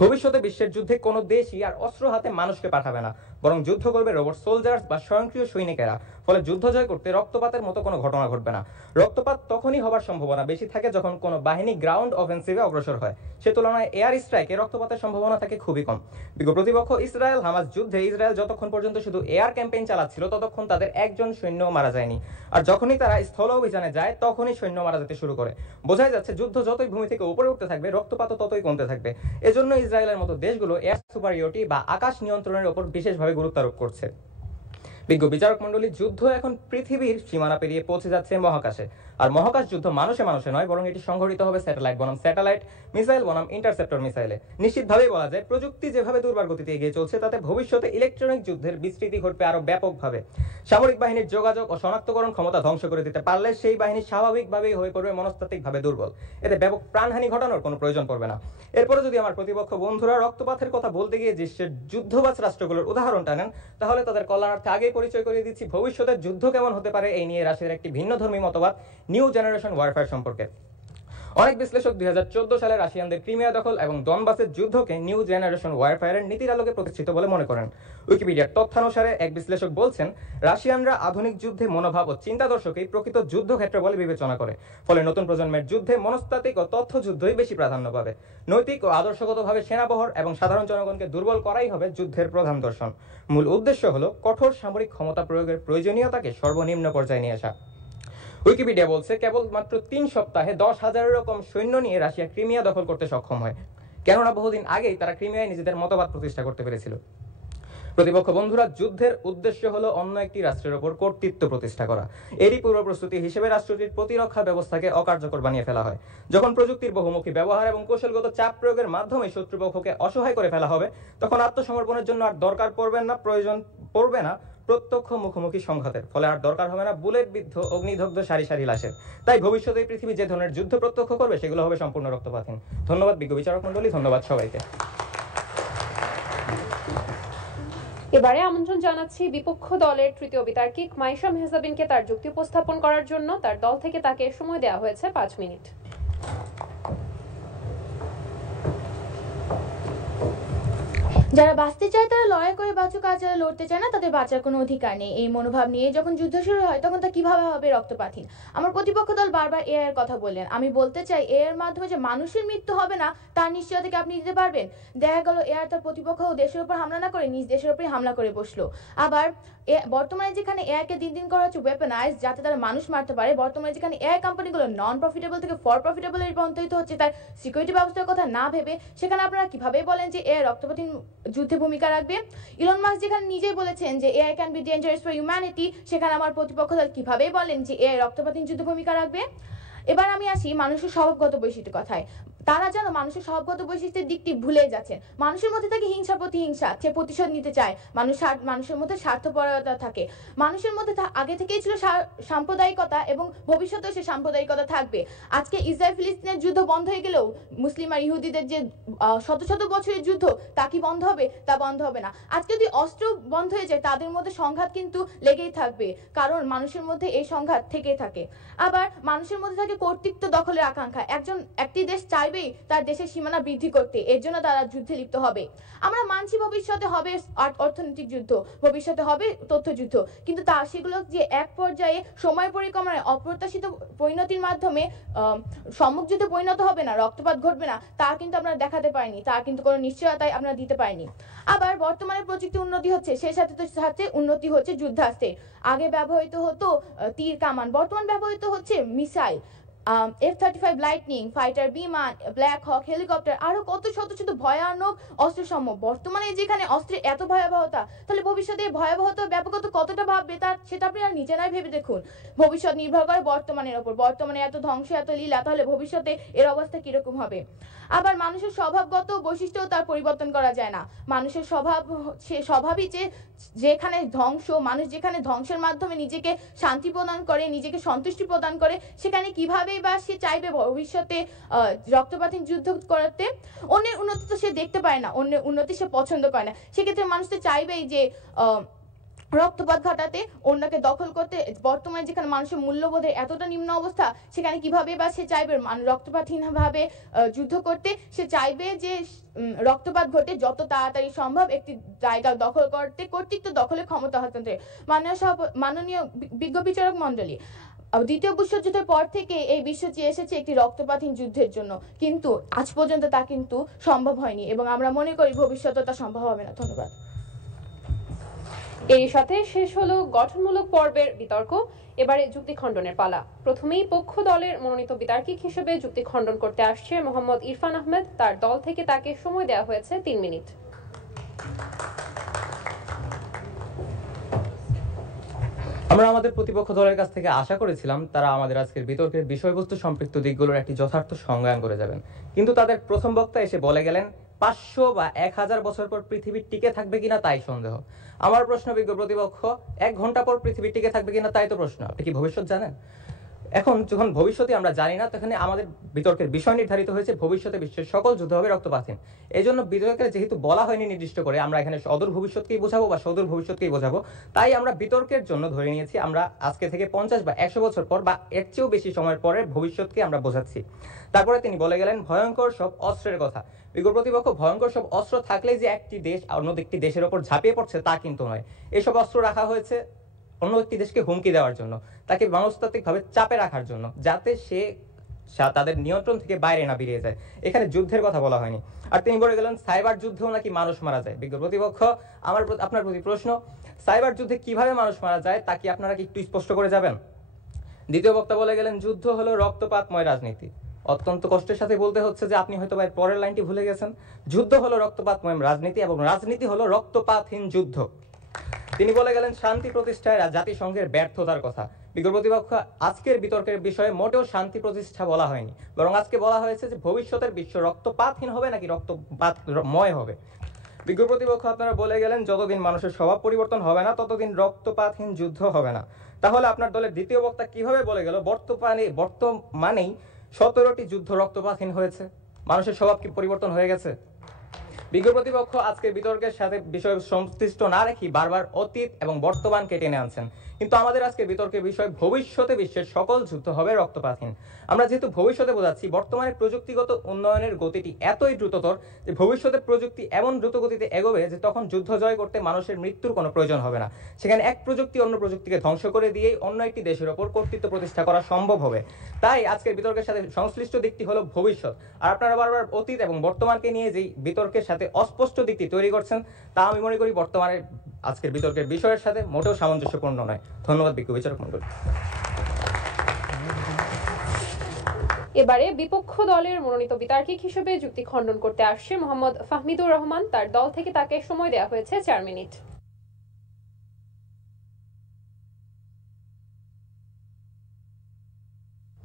ভবিষ্যতে বিশ্বের যুদ্ধে কোনো দেশই আর অস্ত্র হাতে মানুষকে পাঠাবে না, বরং যুদ্ধ করবে রোবট সোলজার্স বা স্বয়ংক্রিয় সৈনিকেরা। ফলে যুদ্ধ জয় করতে রক্তপাতের মতো কোনো ঘটনা ঘটবে না। রক্তপাত তখনই হবার সম্ভাবনা বেশি থাকে যখন কোনো বাহিনী গ্রাউন্ড অফেন্সিভে অগ্রসর হয়। সে তুলনায় এয়ার স্ট্রাইকে রক্তপাতের সম্ভাবনা থাকে খুবই কম। বিজ্ঞ প্রতিপক্ষ ইসরায়েল হামাস যুদ্ধে ইসরায়েল যতক্ষণ পর্যন্ত শুধু এয়ার ক্যাম্পেইন চালাচ্ছিল ততক্ষণ তাদের একজন সৈন্যও মারা যায়নি, আর যখনই তারা স্থল অভিযানে যায় তখনই সৈন্য মারা যেতে শুরু করে। বোঝাই যাচ্ছে, যুদ্ধ যতই ভূমি থেকে উপরে উঠতে থাকবে রক্তপাতও ততই কমতে থাকবে। এজন্য ইসরায়েলের মতো দেশগুলো এয়ার সুপারিয়রিটি বা আকাশ নিয়ন্ত্রণের উপর বিশেষভাবে গুরুত্ব আরোপ করছে। বিজ্ঞ বিচারক মণ্ডলী, যুদ্ধ এখন পৃথিবীর সীমানা পেরিয়ে পৌঁছে যাচ্ছে মহাকাশে। আর মহাকাশ যুদ্ধ মানুষে মানুষে নয়, বরং এটি সংঘটিত হবে স্যাটেলাইট বনাম স্যাটেলাইট, মিসাইল বনাম ইন্টারসেপ্টর মিসাইলে। নিশ্চিতভাবেই বলা যায়, প্রযুক্তি যেভাবে দুর্বার গতিতে এগিয়ে চলছে তাতে ভবিষ্যতে ইলেকট্রনিক যুদ্ধের বিস্তৃতি ঘটবে আরো ব্যাপকভাবে। সামরিক বাহিনীর যোগাযোগ ও শনাক্তকরণ ক্ষমতা ধ্বংস করে দিতে পারলে সেই বাহিনী স্বাভাবিকভাবেই হয়ে পড়বে মনস্তাত্ত্বিকভাবে দুর্বল। এতে ব্যাপক প্রাণহানি ঘটানোর কোনো প্রয়োজন পড়বে না। এরপরে যদি আমার প্রতিপক্ষ বন্ধুরা রক্তপাতের কথা বলতে গিয়ে বিশ্বের যুদ্ধবাজ রাষ্ট্রগুলোর উদাহরণ টানেন, তাহলে তাদের কল্যাণার্থে আগেই পরিচয় করিয়ে দিচ্ছি ভবিষ্যতের যুদ্ধ কেমন হতে পারে এই নিয়ে রাশিয়ার একটি ভিন্নধর্মী মতবাদ, নিউ জেনারেশন ওয়ারফেয়ার সম্পর্কে। অনেক বিশ্লেষক 2014 সালে রাশিয়ানদের ক্রিমিয়া দখল এবং ডনবাসের যুদ্ধকে নিউ জেনারেশন ওয়ারফেয়ারের নীতির আলোকে প্রতিষ্ঠিত বলে মনে করেন। উইকিপিডিয়ার তথ্যানুসারে এক বিশ্লেষক বলছেন, রাশিয়ানরা আধুনিক যুদ্ধে মনোভাব ও চিন্তাদর্শকেই প্রকৃত যুদ্ধক্ষেত্র বলে বিবেচনা করে। ফলে নতুন প্রজন্মের যুদ্ধে মনস্তাত্ত্বিক ও তথ্য যুদ্ধই বেশি প্রাধান্য পাবে। নৈতিক ও আদর্শগতভাবে সেনাবহর এবং সাধারণ জনগণকে দুর্বল করাই হবে যুদ্ধের প্রধান দর্শন। মূল উদ্দেশ্য হলো কঠোর সামরিক ক্ষমতা প্রয়োগের প্রয়োজনীয়তাকে সর্বনিম্ন পর্যায়ে নিয়ে আসা। উইকিপিডিয়া বলছে, কেবল মাত্র 3 সপ্তাহে 10,000-এর রকম সৈন্য নিয়ে রাশিয়া ক্রিমিয়া দখল করতে সক্ষম হয়, কেননা বহুদিন আগেই তারা ক্রিমিয়ায় নিজেদের মতবাদ প্রতিষ্ঠা করতে পেরেছিল। প্রতিপক্ষ বন্ধুরা, যুদ্ধের উদ্দেশ্য হলো অন্য একটি রাষ্ট্রের উপর কর্তৃত্ব প্রতিষ্ঠা করা। এরই পূর্ব প্রস্তুতি হিসেবে রাষ্ট্রটির প্রতিরক্ষা ব্যবস্থাকে অকার্যকর বানিয়ে ফেলা হয়। যখন প্রযুক্তির বহুমুখী ব্যবহার এবং কৌশলগত চাপ প্রয়োগের মাধ্যমে শত্রুপক্ষকে অসহায় করে ফেলা হবে, তখন আত্মসমর্পণের জন্য আর দরকার পড়বে না, প্রয়োজন পড়বে না প্রত্যক্ষ মুখোমুখি সংঘাতের, ফলে আর দরকার হবে না বুলেট বিদ্ধ অগ্নিদগ্ধ সারি সারি লাশের। তাই ভবিষ্যতে এই পৃথিবী যে ধরনের যুদ্ধ প্রত্যক্ষ করবে সেগুলো হবে সম্পূর্ণ রক্তপাতহীন। ধন্যবাদ বিজ্ঞ বিচারক মণ্ডলী, ধন্যবাদ সবাইকে। এবারে আমন্ত্রণ জানাচ্ছি বিপক্ষ দলের তৃতীয় বিতার্কিক মাইশা মেহজাবিনকে তার যুক্তি উপস্থাপন করার জন্য। তার দল থেকে তাকে সময় দেওয়া হয়েছে 5 মিনিট। যারা বাঁচতে চায় তারা লড়াই করে বাঁচুক, আর যারা লড়তে চায় না তাদের বাঁচার কোনো অধিকার নেই। এই মনোভাব নিয়ে যখন যুদ্ধ শুরু হয় তখন তা কিভাবে হবে রক্তপাতহীন? আমার প্রতিপক্ষ দল বারবার এআই এর কথা বললেন। আমি বলতে চাই এআই এর মাধ্যমে যে মানুষের মৃত্যু হবে না তার নিশ্চয়তা কি আপনি দিতে পারবেন? দেখা গেল এআই তার প্রতিপক্ষ দেশের উপর হামলা না করে নিজ দেশের উপরে হামলা করে বসলো। আবার বর্তমানে যেখানে এআই কে দিন দিন করা হচ্ছে ওয়েপনাইজ, যাতে তারা মানুষ মারতে পারে, বর্তমানে যেখানে এআই কোম্পানিগুলো নন প্রফিটেবল থেকে ফর প্রফিটেবল এর রূপান্তরিত হচ্ছে তার সিকিউরিটি ব্যবস্থার কথা না ভেবে, সেখানে আপনারা কিভাবে বলেন যে এআই রক্তপাতহীন যুদ্ধে ভূমিকা রাখবে? ইলন মাস্ক যেখানে নিজেই বলেছেন যে AI can be dangerous for humanity, সেখানে আমার প্রতিপক্ষ দল কিভাবে বলেন যে এআই রক্তপাতহীন যুদ্ধে ভূমিকা রাখবে? এবার আমি আসি মানুষের স্বভাবগত বৈশিষ্ট্যের কথায়। তারা যেন মানুষের স্বভাবগত বৈশিষ্ট্যের দিকটি ভুলে যাচ্ছেন। মানুষের মধ্যে থাকে হিংসা প্রতিহিংসা, সে প্রতিশোধ নিতে চায়, মানুষের মধ্যে স্বার্থপরতা থাকে, মানুষের মধ্যে আগে থেকেই ছিল সাম্প্রদায়িকতা এবং ভবিষ্যতেও সে সাম্প্রদায়িকতা থাকবে। আজকে ইসরায়েল ফিলিস্তিনের যুদ্ধ বন্ধ হয়ে গেলেও মুসলিম আর ইহুদিদের যে শত শত বছরের যুদ্ধ তা কি বন্ধ হবে? তা বন্ধ হবে না। আজকে যদি অস্ত্র বন্ধ হয়ে যায় তাদের মধ্যে সংঘাত কিন্তু লেগেই থাকবে, কারণ মানুষের মধ্যে এই সংঘাত থেকেই থাকে। আবার মানুষের মধ্যে থাকে কর্তৃত্ব দখলের আকাঙ্ক্ষা। একটি দেশ চাইবেই তার দেশের সীমানা বৃদ্ধি করতে, এর জন্য তারা যুদ্ধে লিপ্ত হবে। আমরা মানছি ভবিষ্যতে হবে অর্থনৈতিক যুদ্ধ, ভবিষ্যতে হবে তথ্য যুদ্ধ, কিন্তু সেগুলো যে এক পর্যায়ে সময় পরিক্রমায় অপ্রত্যাশিত পরিণতির মাধ্যমে সম্মুখ যুদ্ধে পরিণত হবে না, রক্তপাত ঘটবে না, তা কিন্তু আমরা দেখাতে পারিনি, তা কিন্তু কোনো নিশ্চয়তাই আমরা দিতে পারিনি। আবার বর্তমানে প্রযুক্তি উন্নতি হচ্ছে, সেই সাথে সাথে উন্নতি হচ্ছে যুদ্ধাস্ত্রে। আগে ব্যবহৃত হতো তীর কামান, বর্তমান ব্যবহৃত হচ্ছে মিসাইল, F-35 লাইটনিং, ফাইটার বিমান, ব্ল্যাক হক, হেলিকপ্টার, আরো কত শত শত ভয়ানক অস্ত্র সম্ভব। বর্তমানে যেখানে অস্ত্রের এত ভয়াবহতা, তাহলে ভবিষ্যতে ভয়াবহতা ব্যাপকতা কতটা ভাববে সেটা আপনি আর নিজেরাই ভেবে দেখুন। ভবিষ্যৎ নির্ভর করে বর্তমানের ওপর। বর্তমানে এত ধ্বংস, এত লীলা, তাহলে ভবিষ্যতে এর অবস্থা কিরকম হবে? আবার মানুষের স্বভাবগত বৈশিষ্ট্য তার পরিবর্তন করা যায় না। মানুষের স্বভাবই যেখানে ধ্বংস, মানুষ যেখানে ধ্বংসের মাধ্যমে নিজেকে শান্তি প্রদান করে, নিজেকে সন্তুষ্টি প্রদান করে, সেখানে কিভাবে বা সে চাইবে ভবিষ্যতে রক্তপাতহীন যুদ্ধ করতে? অন্যের উন্নতি তো সে দেখতে পায় না, অন্যের উন্নতি সে পছন্দ করে না, সেক্ষেত্রে মানুষ তো চাইবেই যে রক্তপাত ঘটাতে, অন্যকে দখল করতে। বর্তমানে যেখানে মানুষের মূল্যবোধের এতটা নিম্ন অবস্থা, সেখানে কিভাবে বা সে চাইবে রক্তপাতহীনভাবে যুদ্ধ করতে? সে চাইবে যে রক্তপাত ঘটে যত তাড়াতাড়ি সম্ভব একটি জায়গা দখল করতে, কর্তৃত্ব দখলের ক্ষমতা হস্তান্তরে। মাননীয় বিজ্ঞ বিচারক মণ্ডলী, দ্বিতীয় বিশ্বযুদ্ধের পর থেকে এই বিশ্ব চেয়ে এসেছে একটি রক্তপাতহীন যুদ্ধের জন্য, কিন্তু আজ পর্যন্ত তা কিন্তু সম্ভব হয়নি এবং আমরা মনে করি ভবিষ্যতে তা সম্ভব হবে না। ধন্যবাদ। এর সাথে শেষ হলো গঠনমূলক পর্বের বিতর্ক। এবারে যুক্তি খণ্ডনের পালা। প্রথমেই পক্ষ দলের মনোনীত বিতার্কিক হিসেবে যুক্তি খণ্ডন করতে আসছে মোহাম্মদ ইরফান আহমেদ। তার দল থেকে তাকে সময় দেওয়া হয়েছে 3 মিনিট। আমরা আমাদের প্রতিপক্ষ দলের কাছ থেকে আশা করেছিলাম তারা আমাদের আজকের বিতর্কের বিষয়বস্তু সম্পৃক্ত দিকগুলোর একটি যথার্থ সংজ্ঞায়ন করে যাবেন, কিন্তু তাদের প্রথম বক্তা এসে বলে গেলেন 500 বা 1000 বছর পর পৃথিবী টিকে থাকবে কিনা তাই সন্দেহ। আমার প্রশ্ন বিজ্ঞ প্রতিপক্ষ, 1 ঘন্টা পর পৃথিবী টিকে থাকবে কিনা তাই তো প্রশ্ন, আপনি কি ভবিষ্যৎ জানেন? এখন যখন ভবিষ্যতে আমরা জানি না, তখন আমাদের বিতর্কের বিষয় নির্ধারিত হয়েছে ভবিষ্যতে বিশ্বের সকল যুদ্ধ হবে রক্তপাতহীন। এই জন্য বিতর্কের যেহেতু বলা হয়নি নির্দিষ্ট করে আমরা এখানে অদূর ভবিষ্যৎকেই বোঝাবো বা সদূর ভবিষ্যৎকেই বোঝাবো, তাই আমরা বিতর্কের জন্য ধরে নিয়েছি আমরা আজকে থেকে 50 বা 100 বছর পর বা এর চেয়েও বেশি সময়ের পরে ভবিষ্যৎকে আমরা বোঝাচ্ছি। তারপরে তিনি বলে গেলেন ভয়ঙ্কর সব অস্ত্রের কথা। বিজ্ঞ প্রতিপক্ষ, ভয়ঙ্কর সব অস্ত্র থাকলেই যে একটি দেশ অন্য একটি দেশের ওপর ঝাঁপিয়ে পড়ছে তা কিন্তু নয়। এসব অস্ত্র রাখা হয়েছে অন্য একটি দেশকে হুমকি দেওয়ার জন্য, তাকে মনস্তাত্ত্বিকভাবে চাপে রাখার জন্য, যাতে সে তাদের নিয়ন্ত্রণ থেকে বাইরে না বেরিয়ে যায়। এখানে যুদ্ধের কথা বলা হয়নি। আর তিনি বলে গেলেন সাইবার যুদ্ধেও নাকি মানুষ মারা যায়। বিজ্ঞ প্রতিপক্ষ, আপনার প্রতি প্রশ্ন, সাইবার যুদ্ধে কিভাবে মানুষ মারা যায় তা কি আপনারা কি একটু স্পষ্ট করে যাবেন? দ্বিতীয় বক্তা বলে গেলেন যুদ্ধ হলো রক্তপাতময় রাজনীতি। অত্যন্ত কষ্টের সাথে বলতে হচ্ছে যে আপনি হয়তো পরের লাইনটি ভুলে গেছেন। যুদ্ধ হলো রক্তপাতময় রাজনীতি এবং রাজনীতি হলো রক্তপাতহীন যুদ্ধ। তিনি বলে গেলেন শান্তি প্রতিষ্ঠায় জাতিসংঘের ব্যর্থতার কথা। বিজ্ঞ প্রতিপক্ষ, আজকের বিতর্কের বিষয়ে মোটেও শান্তি প্রতিষ্ঠা বলা হয়নি, বরং আজকে বলা হয়েছে যে ভবিষ্যতের বিশ্ব রক্তপাতহীন হবে নাকি রক্তপাতময় হবে। বিজ্ঞ প্রতিপক্ষ আপনারা বলে গেলেন যতদিন মানুষের স্বভাব পরিবর্তন হবে না ততদিন রক্তপাতহীন যুদ্ধ হবে না। তাহলে আপনার দলের দ্বিতীয় বক্তা কিভাবে বলে গেল বর্তমানেই 17টি যুদ্ধ রক্তপাতহীন হয়েছে? মানুষের স্বভাব কি পরিবর্তন হয়ে গেছে? বিজ্ঞ প্রতিপক্ষ আজকের বিতর্কের সাথে বিষয় সংশ্লিষ্ট না রেখে বারবার অতীত এবং বর্তমানকে টেনে আনছেন। কিন্তু আমাদের আজকের বিতর্কের বিষয় ভবিষ্যতে বিশ্বের সকল যুদ্ধ হবে রক্তপাতহীন। আমরা যেহেতু ভবিষ্যতে বোঝাচ্ছি, বর্তমানে প্রযুক্তিগত উন্নয়নের গতিটি এতই দ্রুততর যে ভবিষ্যতে প্রযুক্তি এমন দ্রুত গতিতে এগোবে যে তখন যুদ্ধ জয় করতে মানুষের মৃত্যুর কোনো প্রয়োজন হবে না। সেখানে এক প্রযুক্তি অন্য প্রযুক্তিকে ধ্বংস করে দিয়েই অন্য একটি দেশের ওপর কর্তৃত্ব প্রতিষ্ঠা করা সম্ভব হবে। তাই আজকের বিতর্কের সাথে সংশ্লিষ্ট দিকটি হলো ভবিষ্যৎ। আর আপনারা বারবার অতীত এবং বর্তমানকে নিয়ে যেই বিতর্কের সাথে অস্পষ্ট দিকটি তৈরি করছেন তা আমি মনে করি বর্তমানে আজকের বিতর্কের বিষয়ের সাথে মোটেও সামঞ্জস্যপূর্ণ নয়। ধন্যবাদ বিজ্ঞ বিচারক মণ্ডলী। এবারে বিপক্ষ দলের মনোনীত বিতার্কিক হিসেবে যুক্তি খণ্ডন করতে আসছে মোহাম্মদ ফাহমিদুর রহমান। তার দল থেকে তাকে সময় দেওয়া হয়েছে 4 মিনিট।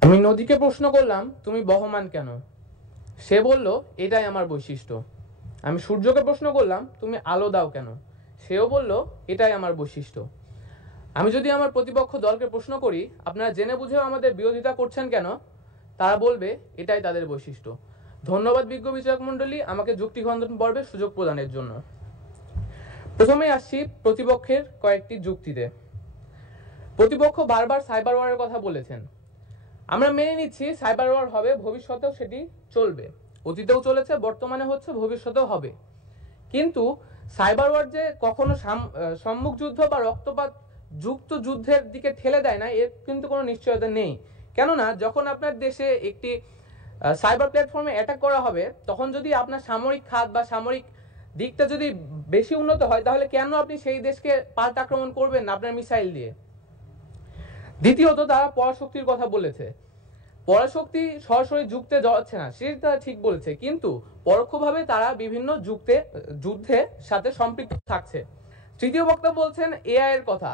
আমি নদীকে প্রশ্ন করলাম তুমি বহমান কেন? সে বলল এটাই আমার বৈশিষ্ট্য। আমি সূর্যকে প্রশ্ন করলাম তুমি আলো দাও কেন? সেও বলল এটাই আমার বৈশিষ্ট্য। আমি যদি আমার প্রতিপক্ষ দলকে প্রশ্ন করি আপনারা জেনে বুঝেও আমাদের বিরোধিতা করছেন কেন, তারা বলবে এটাই তাদের বৈশিষ্ট্য। ধন্যবাদ বিজ্ঞ বিচারক মণ্ডলী আমাকে যুক্তি খণ্ডন পর্বে সুযোগ প্রদানের জন্য। প্রথমে আসছি প্রতিপক্ষের কয়েকটি যুক্তিতে। প্রতিপক্ষ বারবার সাইবার ওয়ারের কথা বলেছেন। আমরা মেনে নিচ্ছি সাইবার ওয়ার হবে, ভবিষ্যতেও সেটি চলবে। অতীতেও চলেছে, বর্তমানে হচ্ছে, ভবিষ্যতেও হবে। কিন্তু সাইবার ওয়ার যে কখনো সম্মুখ যুদ্ধ বা রক্তপাত যুক্ত যুদ্ধের দিকে ঠেলে দেয় না এর কিন্তু কোনো নিশ্চয়তা নেই। কেননা যখন আপনার দেশে একটি সাইবার প্ল্যাটফর্মে অ্যাটাক করা হবে তখন যদি আপনার সামরিক খাত বা সামরিক দিকটা যদি বেশি উন্নত হয় তাহলে কেন আপনি সেই দেশকে পাল্টা আক্রমণ করবেন না আপনার মিসাইল দিয়ে? দ্বিতীয়ত তারা পরাশক্তির কথা বলেছে। পরাশক্তি সরাসরি যুদ্ধে যাচ্ছে না, সেটা তারা ঠিক বলেছে, কিন্তু পরোক্ষভাবে তারা বিভিন্ন যুদ্ধের সাথে সম্পৃক্ত থাকছে। তৃতীয় বক্তা বলছেন এআই এর কথা।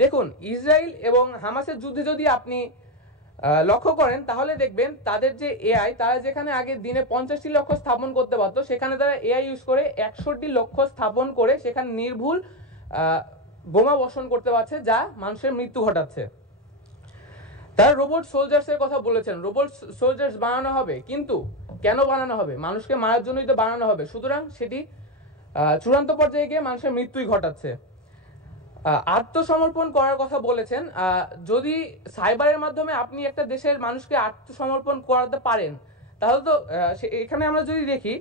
দেখুন, ইসরায়েল এবং হামাসের যুদ্ধে যদি আপনি লক্ষ্য করেন তাহলে দেখবেন তাদের যে এআই, তারা যেখানে আগে দিনে 50টি লক্ষ্য স্থাপন করতে পারতো সেখানে তারা এআই ইউজ করে 100টি লক্ষ্য স্থাপন করে সেখানে নির্ভুল বোমা বর্ষণ করতে পারছে, যা মানুষের মৃত্যু ঘটাচ্ছে। তারা রোবট সোলজার্স এর কথা বলেছেন। রোবট সোলজার্স বানানো হবে, কিন্তু কেন বানানো হবে? মানুষকে মারার জন্যই তো বানানো হবে। সুতরাং সেটি চূড়ান্ত পর্যায়ে গিয়ে মানুষের মৃত্যুই ঘটাচ্ছে। আত্মসমর্পণ করার কথা বলেছেন। যদি সাইবারের মাধ্যমে আপনি একটা দেশের মানুষকে আত্মসমর্পণ করাতে পারেন তাহলে তো এখানে আমরা যদি দেখি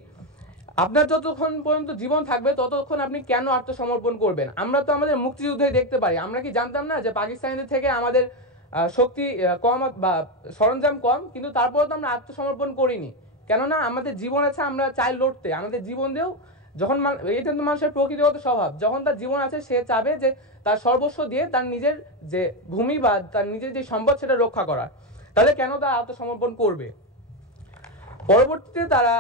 আপনার যতক্ষণ পর্যন্ত জীবন থাকবে ততক্ষণ আপনি কেন আত্মসমর্পণ করবেন? আমরা তো আমাদের মুক্তিযুদ্ধে দেখতে পারি। আমরা কি জানতাম না যে পাকিস্তানিদের থেকে আমাদের শক্তি কম বা সরঞ্জাম কম, কিন্তু তারপরে তো আমরা আত্মসমর্পণ করিনি। কেননা আমাদের জীবন আছে, আমরা চাই লড়তে, আমাদের জীবন দিয়েও যখন এটা তো মানুষের প্রকৃতিগত স্বভাব, যখন তার জীবন আছে সে চাবে যে তার সর্বস্ব দিয়ে তার নিজের যে ভূমি বা তার নিজের যে সম্পদ সেটা রক্ষা করা। তাহলে কেন তারা আত্মসমর্পণ করবে? পরবর্তীতে তারা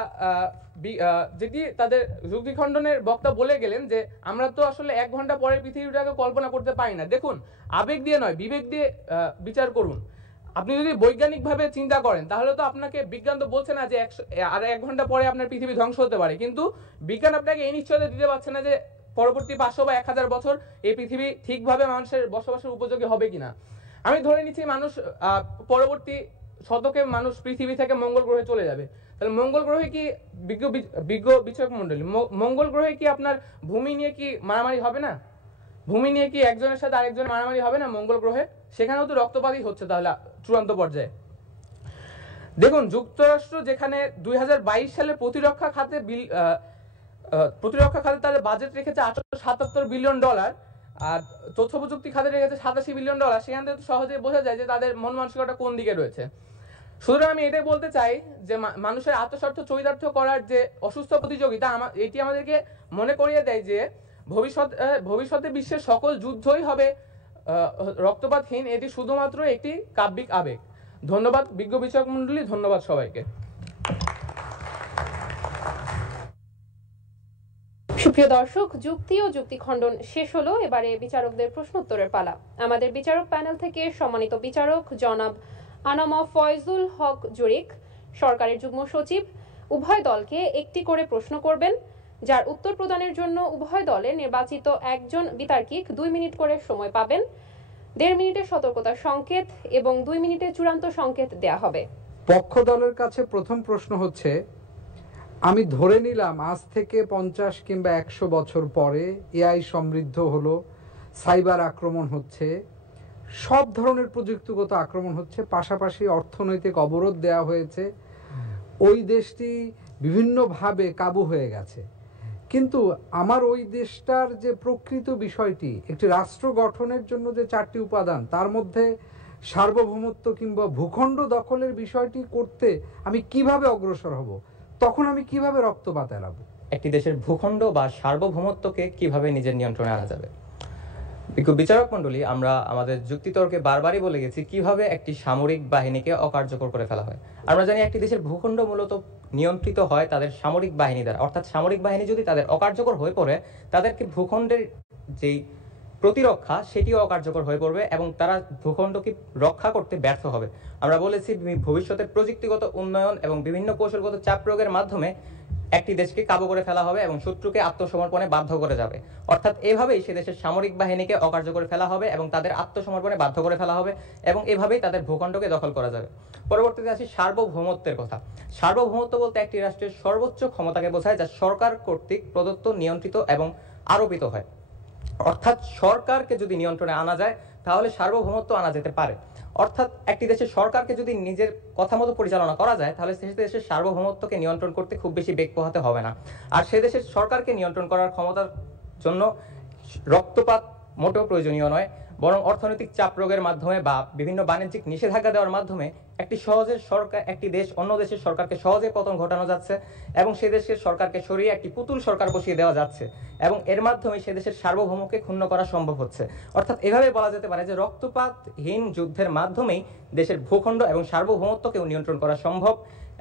যেটি তাদের যুক্তি খণ্ডনের বক্তা বলে গেলেন যে আমরা তো আসলে 1 ঘন্টা পরে পৃথিবীটাকে কল্পনা করতে পারি না। দেখুন, আবেগ দিয়ে নয় বিবেক দিয়ে বিচার করুন। আপনি যদি বৈজ্ঞানিকভাবে চিন্তা করেন তাহলে তো আপনাকে বিজ্ঞান তো বলছে না যে আর 1 ঘন্টা পরে আপনার পৃথিবী ধ্বংস হতে পারে, কিন্তু বিজ্ঞান আপনাকে এই নিশ্চয়তা দিতে পারছে না যে পরবর্তী 500 বা 1000 বছর এই পৃথিবী ঠিকভাবে মানুষের বসবাসের উপযোগী হবে কিনা। আমি ধরে নিচ্ছি মানুষ পরবর্তী শতকে মানুষ পৃথিবী থেকে মঙ্গল গ্রহে চলে যাবে। তাহলে মঙ্গল গ্রহে কি বিজ্ঞ বিচারক মণ্ডলী, মঙ্গল গ্রহে কি আপনার ভূমি নিয়ে কি মারামারি হবে না? ভূমি নিয়ে কি একজনের সাথে আরেকজন মারামারি হবে না মঙ্গল গ্রহে? সেখানেও তো রক্তপাতই হচ্ছে তাহলে চূড়ান্ত পর্যায়ে। দেখুন, যুক্তরাষ্ট্র যেখানে 2022 সালে প্রতিরক্ষা খাতে তাদের বাজেট রেখেছে $877 বিলিয়ন, আর তথ্য প্রযুক্তি খাতে রেখেছে $87 বিলিয়ন, সেখান থেকে সহজে বোঝা যায় যে তাদের মন মানসিকতা কোন দিকে রয়েছে। সুতরাং আমি এটাই বলতে চাই যে মানুষের আত্মস্বার্থ চরিতার্থ করার যে অসুস্থ প্রতিযোগিতা, এটি আমাদেরকে মনে করিয়ে দেয় যে ভবিষ্যতে বিশ্বের সকল যুদ্ধই হবে রক্তপাতহীন। এটি শুধুমাত্র একটি কাব্যিক আবেগ। ধন্যবাদ বিজ্ঞ বিচারক মণ্ডলী, ধন্যবাদ সবাইকে। সুপ্রিয় দর্শক, যুক্তি ও যুক্তি খণ্ডন শেষ হলো। এবারে বিচারকদের প্রশ্ন উত্তরের পালা। আমাদের বিচারক প্যানেল থেকে সম্মানিত বিচারক জনাব আনামা ফয়জুল হক জুরিক, সরকারের যুগ্ম সচিব, উভয় দলকে একটি করে প্রশ্ন করবেন। যার উত্তর প্রদানের জন্য উভয় দলের নির্বাচিত একজন বিতার্কিক 2 মিনিট করে সময় পাবেন। 1.5 মিনিটের সতর্কতার সংকেত এবং 2 মিনিটের চূড়ান্ত সংকেত দেয়া হবে। পক্ষ দলের কাছে প্রথম প্রশ্ন হচ্ছে, আমি ধরে নিলাম আজ থেকে 50 কিংবা 100 বছর পরে এআই সমৃদ্ধ হলো, সাইবার আক্রমণ হচ্ছে, সব ধরনের প্রযুক্তিগত আক্রমণ হচ্ছে, পাশাপাশি অর্থনৈতিক অবরোধ দেওয়া হয়েছে, ওই দেশটি বিভিন্নভাবে কাবু হয়ে গেছে। কিন্তু আমার ওই দেশটার যে প্রকৃত বিষয়টি, একটি রাষ্ট্র গঠনের জন্য যে 4টি উপাদান, তার মধ্যে সার্বভৌমত্ব কিংবা ভূখণ্ড দখলের বিষয়টি করতে আমি কিভাবে অগ্রসর হব, তখন আমি কিভাবে রক্তপাত এড়াবো? একটি দেশের ভূখণ্ড বা সার্বভৌমত্বকে কিভাবে নিজের নিয়ন্ত্রণে আনা যাবে। বিচারক মণ্ডলী, আমরা আমাদের যুক্তিতর্কে বারবারই বলে গেছি কিভাবে একটি সামরিক বাহিনীকে অকার্যকর করে ফেলা হয়। আমরা জানি একটি দেশের ভূখণ্ড মূলত নিয়ন্ত্রিত হয় তাদের সামরিক বাহিনী দ্বারা, অর্থাৎ সামরিক বাহিনী যদি তাদের অকার্যকর হয়ে পড়ে, তাদেরকে ভূখণ্ডের যেই প্রতিরক্ষা সেটিও অকার্যকর হয়ে পড়বে এবং তারা ভূখণ্ডকে রক্ষা করতে ব্যর্থ হবে। আমরা বলেছি ভবিষ্যতে প্রযুক্তিগত উন্নয়ন এবং বিভিন্ন কৌশলগত চাপ প্রয়োগের মাধ্যমে একটি দেশকে কাবু করে ফেলা হবে এবং শত্রুকে আত্মসমর্পণে বাধ্য করে যাবে। অর্থাৎ এভাবেই সে দেশের সামরিক বাহিনীকে অকার্যকর ফেলা হবে এবং তাদের আত্মসমর্পণে বাধ্য করে ফেলা হবে এবং এভাবেই তাদের ভূখণ্ডকে দখল করা যাবে। পরবর্তীতে আসি সার্বভৌমত্বের কথা। সার্বভৌমত্ব বলতে একটি রাষ্ট্রের সর্বোচ্চ ক্ষমতাকে বোঝায় যা সরকার কর্তৃক প্রদত্ত, নিয়ন্ত্রিত এবং আরোপিত হয়। অর্থাৎ সরকারকে যদি নিয়ন্ত্রণে আনা যায় তাহলে সার্বভৌমত্ব আনা যেতে পারে। অর্থাৎ একটি দেশের সরকারকে যদি নিজের কথা মতো পরিচালনা করা যায় তাহলে সে দেশের সার্বভৌমত্বকে নিয়ন্ত্রণ করতে খুব বেশি বেগ পোহাতে হবে না। আর সে দেশের সরকারকে নিয়ন্ত্রণ করার ক্ষমতার জন্য রক্তপাত মোটেও প্রয়োজনীয় নয়, বরং অর্থনৈতিক চাপ প্রয়োগের মাধ্যমে বা বিভিন্ন বাণিজ্যিক নিষেধাজ্ঞা দেওয়ার মাধ্যমে একটি দেশ অন্য দেশের সরকারকে সহজে পতন ঘটানো যাচ্ছে এবং সে দেশের সরকারকে সরিয়ে একটি পুতুল সরকার বসিয়ে দেওয়া যাচ্ছে এবং এর মাধ্যমে সে দেশের সার্বভৌমকে ক্ষুণ্ণ করা সম্ভব হচ্ছে। অর্থাৎ এভাবে বলা যেতে পারে যে রক্তপাতহীন যুদ্ধের মাধ্যমেই দেশের ভূখণ্ড এবং সার্বভৌমত্বকেও নিয়ন্ত্রণ করা সম্ভব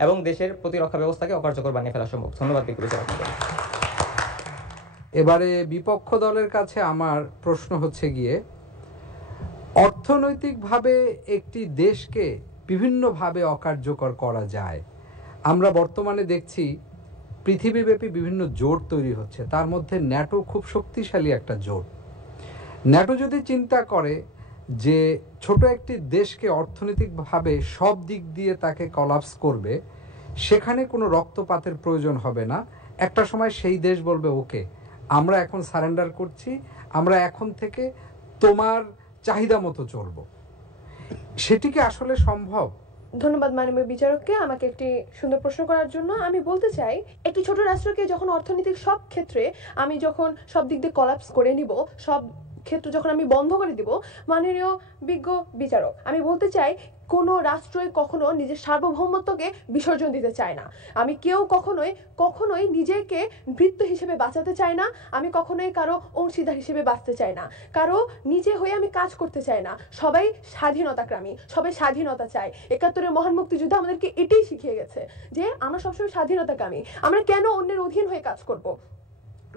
এবং দেশের প্রতিরক্ষা ব্যবস্থাকে অকার্যকর বানিয়ে ফেলা সম্ভব। ধন্যবাদ বিচারক মণ্ডলী। এবারে বিপক্ষ দলের কাছে আমার প্রশ্ন হচ্ছে গিয়ে, অর্থনৈতিকভাবে একটি দেশকে বিভিন্নভাবে অকার্যকর করা যায়। আমরা বর্তমানে দেখছি পৃথিবীব্যাপী বিভিন্ন জোট তৈরি হচ্ছে, তার মধ্যে ন্যাটো খুব শক্তিশালী একটা জোট। ন্যাটো যদি চিন্তা করে যে ছোট একটি দেশকে অর্থনৈতিকভাবে সব দিক দিয়ে তাকে কলাপস করবে, সেখানে কোনো রক্তপাতের প্রয়োজন হবে না। একটা সময় সেই দেশ বলবে, ওকে আমরা এখন সারেন্ডার করছি, আমরা এখন থেকে তোমার চাহিদা মতো চলবো। সেটি কি আসলে সম্ভব? ধন্যবাদ মাননীয় বিচারককে আমাকে একটি সুন্দর প্রশ্ন করার জন্য। আমি বলতে চাই, একটি ছোট রাষ্ট্রকে যখন অর্থনৈতিক সব ক্ষেত্রে আমি যখন সব দিক দিয়ে কলাপস করে নিব, সব ক্ষেত্র যখন আমি বন্ধ করে দিব, মাননীয় বিজ্ঞ বিচারক, আমি বলতে চাই কোনো রাষ্ট্রই কখনো নিজের সার্বভৌমত্বকে বিসর্জন দিতে চায় না। আমি কেউ কখনোই নিজেকে বৃত্ত হিসেবে বাঁচাতে চাই না। আমি কখনোই কারো অংশীদার হিসেবে বাঁচতে চাই না, কারো নিজে হয়ে আমি কাজ করতে চাই না। সবাই স্বাধীনতাকামী, সবাই স্বাধীনতা চায়। 71-এর মহান মুক্তিযুদ্ধ আমাদেরকে এটাই শিখিয়ে গেছে যে আমরা সবসময় স্বাধীনতাকামী। আমরা কেন অন্যের অধীন হয়ে কাজ করব?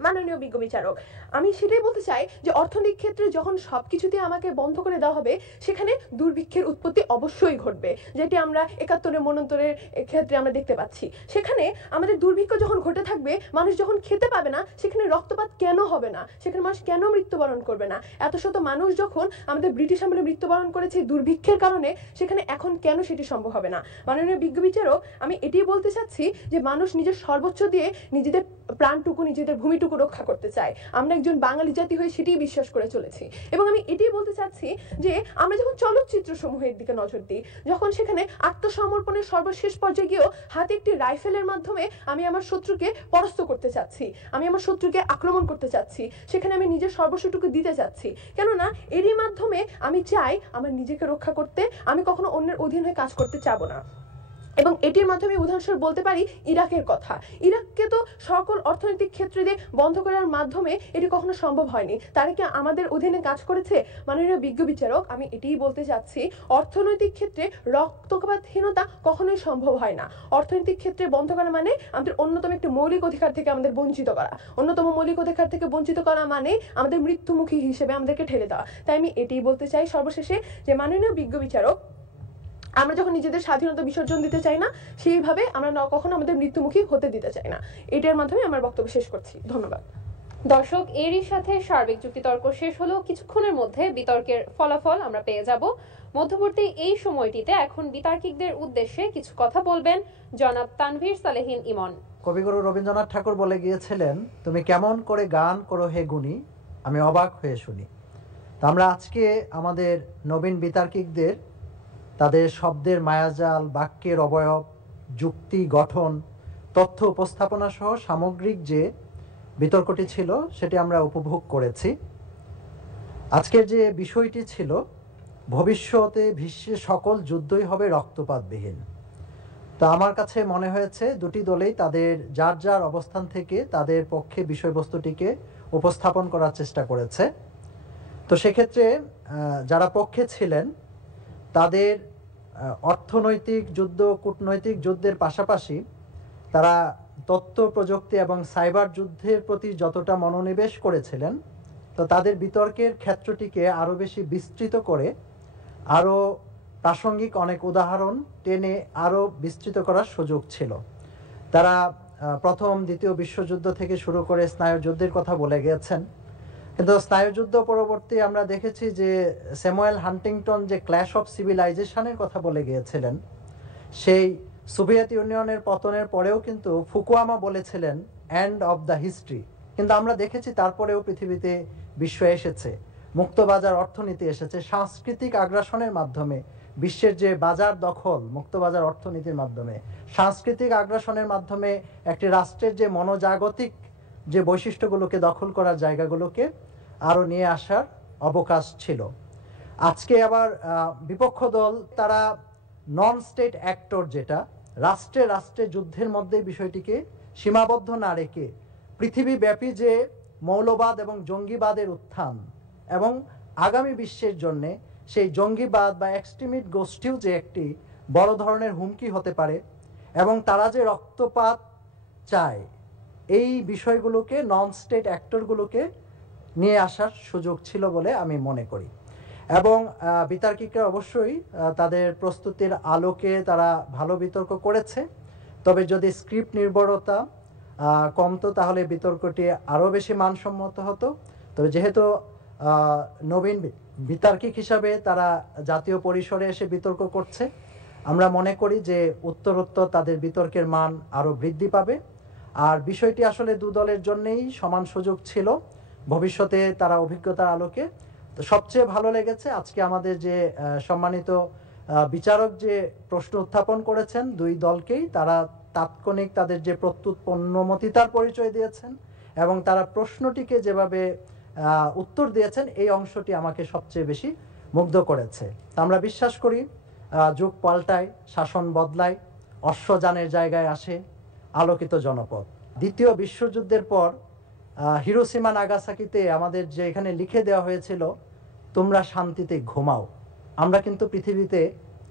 মাননীয় বিজ্ঞ বিচারক, আমি সেটাই বলতে চাই যে অর্থনৈতিক ক্ষেত্রে যখন সবকিছুতে আমাকে বন্ধ করে দেওয়া হবে, সেখানে দুর্ভিক্ষের উৎপত্তি অবশ্যই ঘটবে, যেটি আমরা 71-এর মনন্তরের ক্ষেত্রে আমরা দেখতে পাচ্ছি। সেখানে আমাদের দুর্ভিক্ষ যখন ঘটে থাকবে, মানুষ যখন খেতে পাবে না, সেখানে রক্তপাত কেন হবে না? সেখানে মানুষ কেন মৃত্যুবরণ করবে না? এত শত মানুষ যখন আমাদের ব্রিটিশ আমলে মৃত্যুবরণ করেছে দুর্ভিক্ষের কারণে, সেখানে এখন কেন সেটি সম্ভব হবে না? মাননীয় বিজ্ঞ বিচারক, আমি এটাই বলতে চাচ্ছি যে মানুষ নিজের সর্বোচ্চ দিয়ে নিজেদের প্রাণটুকু, নিজেদের ভূমিটুকু রক্ষা করতে চায়। আমরা একজন বাঙালি জাতি হয়ে সেটাই বিশ্বাস করে চলেছি এবং আমি এটাই বলতে চাচ্ছি যে আমরা যখন চলচ্চিত্র সমূহের দিকে নজর দিই, যখন সেখানে আত্মসমর্পণের সর্বশেষ পর্যায়ে গিয়েও হাতে একটি রাইফেলের মাধ্যমে আমি আমার শত্রুকে পরাস্ত করতে চাচ্ছি, আমি আমার শত্রুকে আক্রমণ করতে চাচ্ছি, সেখানে আমি নিজের সর্বস্বটুকু দিতে চাচ্ছি, কেননা এরই মাধ্যমে আমি চাই আমার নিজেকে রক্ষা করতে। আমি কখনো অন্যের অধীন হয়ে কাজ করতে চাবো না। এবং এটির মাধ্যমে উদাহরণস্বরূপ বলতে পারি ইরাকের কথা। ইরাককে তো সকল অর্থনৈতিক ক্ষেত্রে দিয়ে বন্ধ করার মাধ্যমে এটি কখনো সম্ভব হয়নি। তারা কি আমাদের অধীনে কাজ করেছে? মাননীয় বিজ্ঞ বিচারক, আমি এটিই বলতে চাচ্ছি, অর্থনৈতিক ক্ষেত্রে রক্তপাতহীনতা কখনোই সম্ভব হয় না। অর্থনৈতিক ক্ষেত্রে বন্ধ করা মানে আমাদের অন্যতম একটি মৌলিক অধিকার থেকে আমাদের বঞ্চিত করা। অন্যতম মৌলিক অধিকার থেকে বঞ্চিত করা মানে আমাদের মৃত্যুমুখী হিসেবে আমাদেরকে ঠেলে দেওয়া। তাই আমি এটিই বলতে চাই সর্বশেষে যে মাননীয় বিজ্ঞ বিচারক, আমরা যখন নিজেদের স্বাধীনতা বিসর্জন দিতে চাই না, সেইভাবে আমরা কখনো আমাদের মৃত্যুমুখী হতে দিতে চাই না। এটার মাধ্যমে আমার বক্তব্য শেষ করছি। ধন্যবাদ। দর্শক, এরই সাথে সার্বিক যুক্তিতর্ক শেষ হলো। কিছুক্ষণের মধ্যে বিতর্কের ফলাফল আমরা পেয়ে যাব। মধ্যবর্তী এই সময়টিতে এখন বিতার্কিকদের উদ্দেশ্যে কিছু কথা বলবেন জনাব তানভীর সালেহীন ইমন। কবিগুরু রবীন্দ্রনাথ ঠাকুর বলে গিয়েছিলেন, তুমি কেমন করে গান করো হে গুণী, আমি অবাক হয়ে শুনি। তা আমরা আজকে আমাদের নবীন বিতার্কিকদের তাদের শব্দের মায়াজাল, বাক্যের অবয়ব, যুক্তি গঠন, তথ্য উপস্থাপনা সহ সামগ্রিক যে বিতর্কটি ছিল সেটি আমরা উপভোগ করেছি। আজকের যে বিষয়টি ছিল, ভবিষ্যতে বিশ্বের সকল যুদ্ধই হবে রক্তপাতবিহীন। তো আমার কাছে মনে হয়েছে দুটি দলেই তাদের যার যার অবস্থান থেকে তাদের পক্ষে বিষয়বস্তুটিকে উপস্থাপন করার চেষ্টা করেছে। তো সেক্ষেত্রে যারা পক্ষে ছিলেন তাদের অর্থনৈতিক যুদ্ধ, কূটনৈতিক যুদ্ধের পাশাপাশি তারা তথ্য প্রযুক্তি এবং সাইবার যুদ্ধের প্রতি যতটা মনোনিবেশ করেছিলেন, তো তাদের বিতর্কের ক্ষেত্রটিকে আরও বেশি বিস্তৃত করে আরও প্রাসঙ্গিক অনেক উদাহরণ টেনে আরও বিস্তৃত করার সুযোগ ছিল। তারা প্রথম দ্বিতীয় বিশ্বযুদ্ধ থেকে শুরু করে স্নায়ুযুদ্ধের কথা বলে গিয়েছেন, কিন্তু স্নায়ুযুদ্ধ পরবর্তী আমরা দেখেছি যে স্যামুয়েল হান্টিংটন যে ক্ল্যাশ অফ সিভিলাইজেশনের কথা বলে গিয়েছিলেন, সেই সোভিয়েত ইউনিয়নের পতনের পরেও কিন্তু ফুকুয়ামা বলেছিলেন এন্ড অফ দ্য হিস্ট্রি। কিন্তু আমরা দেখেছি তারপরেও পৃথিবীতে বিশ্ব এসেছে, মুক্তবাজার অর্থনীতি এসেছে, সাংস্কৃতিক আগ্রাসনের মাধ্যমে বিশ্বের যে বাজার দখল, মুক্তবাজার অর্থনীতির মাধ্যমে, সাংস্কৃতিক আগ্রাসনের মাধ্যমে একটি রাষ্ট্রের যে মনোজাগতিক যে বৈশিষ্ট্যগুলোকে দখল করার জায়গাগুলোকে আরও নিয়ে আসার অবকাশ ছিল। আজকে আবার বিপক্ষ দল তারা নন স্টেট অ্যাক্টর, যেটা রাষ্ট্রে রাষ্ট্রে যুদ্ধের মধ্যে বিষয়টিকে সীমাবদ্ধ না রেখে পৃথিবীব্যাপী যে মৌলবাদ এবং জঙ্গিবাদের উত্থান এবং আগামী বিশ্বের জন্যে সেই জঙ্গিবাদ বা এক্সট্রিমিস্ট গোষ্ঠীও যে একটি বড় ধরনের হুমকি হতে পারে এবং তারা যে রক্তপাত চায়, এই বিষয়গুলোকে নন স্টেট অ্যাক্টরগুলোকে নিয়ে আসার সুযোগ ছিল বলে আমি মনে করি। এবং বিতার্কিকরা অবশ্যই তাদের প্রস্তুতির আলোকে তারা ভালো বিতর্ক করেছে, তবে যদি স্ক্রিপ্ট নির্ভরতা কমতো তাহলে বিতর্কটি আরও বেশি মানসম্মত হতো। তবে যেহেতু নবীন বিতার্কিক হিসাবে তারা জাতীয় পরিসরে এসে বিতর্ক করছে, আমরা মনে করি যে উত্তরোত্তর তাদের বিতর্কের মান আরও বৃদ্ধি পাবে। আর বিষয়টি আসলে দু দলের জন্যেই সমান সুযোগ ছিল ভবিষ্যতে তারা অভিজ্ঞতার আলোকে। তো সবচেয়ে ভালো লেগেছে আজকে আমাদের যে সম্মানিত বিচারক যে প্রশ্ন উত্থাপন করেছেন দুই দলকেই, তারা তাৎক্ষণিক তাদের যে প্রত্যুৎপন্নমতিতার পরিচয় দিয়েছেন এবং তারা প্রশ্নটিকে যেভাবে উত্তর দিয়েছেন, এই অংশটি আমাকে সবচেয়ে বেশি মুগ্ধ করেছে। আমরা বিশ্বাস করি যুগ পাল্টায়, শাসন বদলায়, অশ্বযানের জায়গায় আসে আলোকিত জনপদ। দ্বিতীয় বিশ্বযুদ্ধের পর হিরোশিমা নাগাসাকিতে আমাদের যে এখানে লিখে দেওয়া হয়েছিল তোমরা শান্তিতে ঘুমাও, আমরা কিন্তু পৃথিবীতে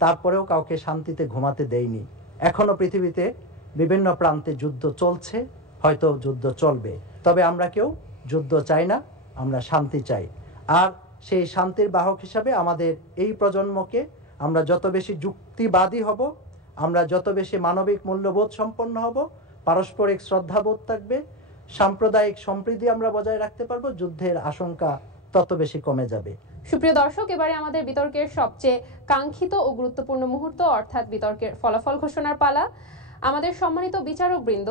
তারপরেও কাউকে শান্তিতে ঘুমাতে দেইনি। এখনও পৃথিবীতে বিভিন্ন প্রান্তে যুদ্ধ চলছে, হয়তো যুদ্ধ চলবে, তবে আমরা কেউ যুদ্ধ চাই না, আমরা শান্তি চাই। আর সেই শান্তির বাহক হিসাবে আমাদের এই প্রজন্মকে আমরা যত বেশি যুক্তিবাদী হব, আমরা যত বেশি মানবিক মূল্যবোধ সম্পন্ন হব, পারস্পরিক শ্রদ্ধাবোধ থাকবে, সাম্প্রদায়িক সম্প্রীতি আমরা বজায় রাখতে পারবো, যুদ্ধের আশঙ্কা তত বেশি কমে যাবে। সুপ্রিয় দর্শক, এবারে আমাদের বিতর্কের সবচেয়ে কাঙ্ক্ষিত ও গুরুত্বপূর্ণ মুহূর্ত অর্থাৎ বিতর্কের ফলাফল ঘোষণার পালা। আমাদের সম্মানিত বিচারকবৃন্দ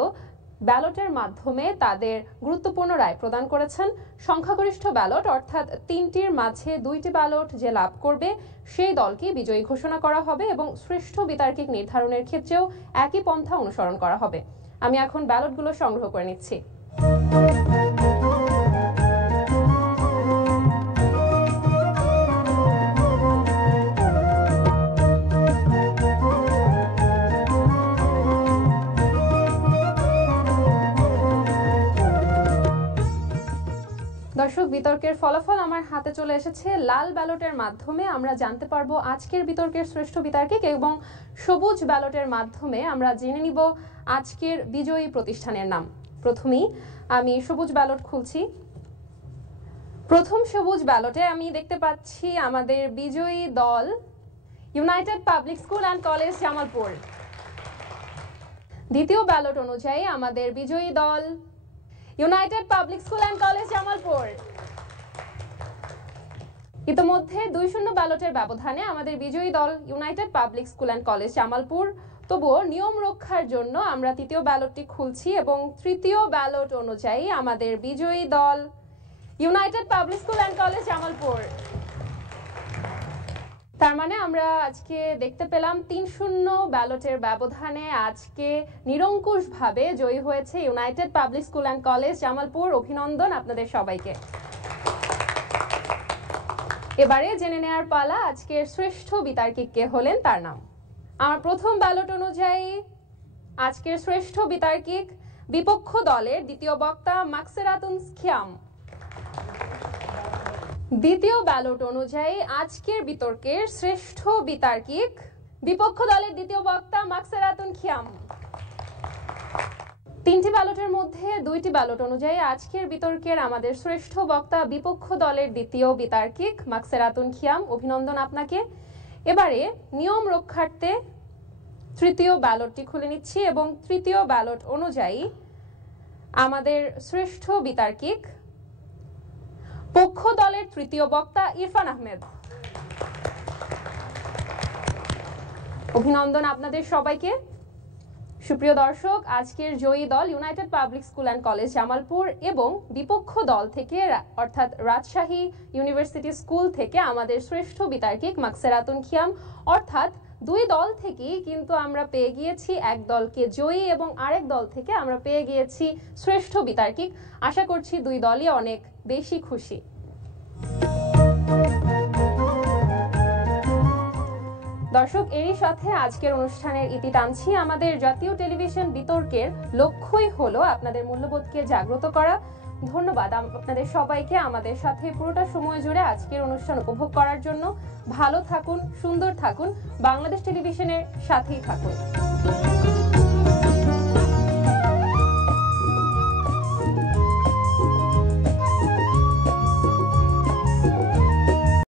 ব্যালটের মাধ্যমে তাদের গুরুত্বপূর্ণ রায় প্রদান করেছেন। সংখ্যাগরিষ্ঠ ব্যালট অর্থাৎ 3টির মাঝে 2টি ব্যালট যে লাভ করবে সেই দলকে বিজয়ী ঘোষণা করা হবে এবং শ্রেষ্ঠ বিতার্কিক নির্ধারণের ক্ষেত্রেও একই পন্থা অনুসরণ করা হবে। আমি এখন ব্যালটগুলো সংগ্রহ করে নিচ্ছি। দর্শক, বিতর্কের ফলাফল আমার হাতে চলে এসেছে। লাল ব্যালটের মাধ্যমে আমরা জানতে পারবো আজকের বিতর্কের শ্রেষ্ঠ বিতার্কিক এবং সবুজ ব্যালটের মাধ্যমে আমরা জেনে নিব আজকের বিজয়ী প্রতিষ্ঠানের নাম। প্রথমেই আমি সবুজ ব্যালট খুলছি। প্রথম সবুজ ব্যালটে আমি দেখতে পাচ্ছি আমাদের বিজয়ী দল United Public School and College Jamalpur. দ্বিতীয় ব্যালট অনুযায়ী আমাদের বিজয়ী দল United Public School and College Jamalpur. ইতোমধ্যে 2-0 ব্যালটের ব্যবধানে আমাদের বিজয়ী দল United Public School and College Jamalpur. তবুও নিয়ম রক্ষার জন্য আমরা তৃতীয় ব্যালটটি খুলছি এবং তৃতীয় ব্যালট অনুযায়ী আমাদের বিজয়ী দল United Public School and College Jamalpur. তার মানে আমরা আজকে দেখতে পেলাম 3-0 ব্যালটের ব্যবধানে আজকে নিরঙ্কুশভাবে জয়ী হয়েছে United Public School and College Jamalpur. অভিনন্দন আপনাদের সবাইকে। এবারে জেনে নেওয়ার পালা আজকের শ্রেষ্ঠ বিতার্কিক কে হলেন তার নাম। আমার প্রথম ব্যালট অনুযায়ী আজকের শ্রেষ্ঠ বিতার্কিক বিপক্ষ দলের দ্বিতীয় বক্তা মাকসেরাতুন খিয়াম। দ্বিতীয় ব্যালট অনুযায়ী আজকের বিতর্কের শ্রেষ্ঠ বিতার্কিক বিপক্ষ দলের দ্বিতীয় বক্তা মাকসেরাতুন খিয়াম। 3টি ব্যালটের মধ্যে 2টি ব্যালট অনুযায়ী আজকের বিতর্কের আমাদের শ্রেষ্ঠ বক্তা বিপক্ষ দলের দ্বিতীয় বিতার্কিক মাকসেরাতুন খিয়াম। অভিনন্দন আপনাকে। এবারে নিয়ম রক্ষার্থে তৃতীয় ব্যালটটি খুলে নিচ্ছি এবং তৃতীয় ব্যালট অনুযায়ী আমাদের শ্রেষ্ঠ বিতার্কিক পক্ষ দলের তৃতীয় বক্তা ইরফান আহমেদ। অভিনন্দন আপনাদের সবাইকে। সুপ্রিয় দর্শক, আজকের জয়ী দল United Public School and College Jamalpur এবং বিপক্ষ দল থেকে অর্থাৎ রাজশাহী ইউনিভার্সিটি স্কুল থেকে আমাদের শ্রেষ্ঠ বিতার্কিক মাকসেরাতুন খিয়াম। অর্থাৎ 2 দল থেকেই কিন্তু আমরা পেয়ে গিয়েছি এক দলকে জয়ী এবং আরেক দল থেকে আমরা পেয়ে গিয়েছি শ্রেষ্ঠ বিতার্কিক। আশা করছি 2 দলই অনেক বেশি খুশি। দর্শক, এরই সাথে আজকের অনুষ্ঠানের ইতি টানছি। আমাদের জাতীয় টেলিভিশন বিতর্কের লক্ষ্যই হলো আপনাদের মূল্যবোধকে জাগ্রত করা। ধন্যবাদ আপনাদের সবাইকে আমাদের সাথে পুরোটা সময় জুড়ে আজকের অনুষ্ঠান উপভোগ করার জন্য। ভালো থাকুন, সুন্দর থাকুন, বাংলাদেশ টেলিভিশনের সাথেই থাকুন।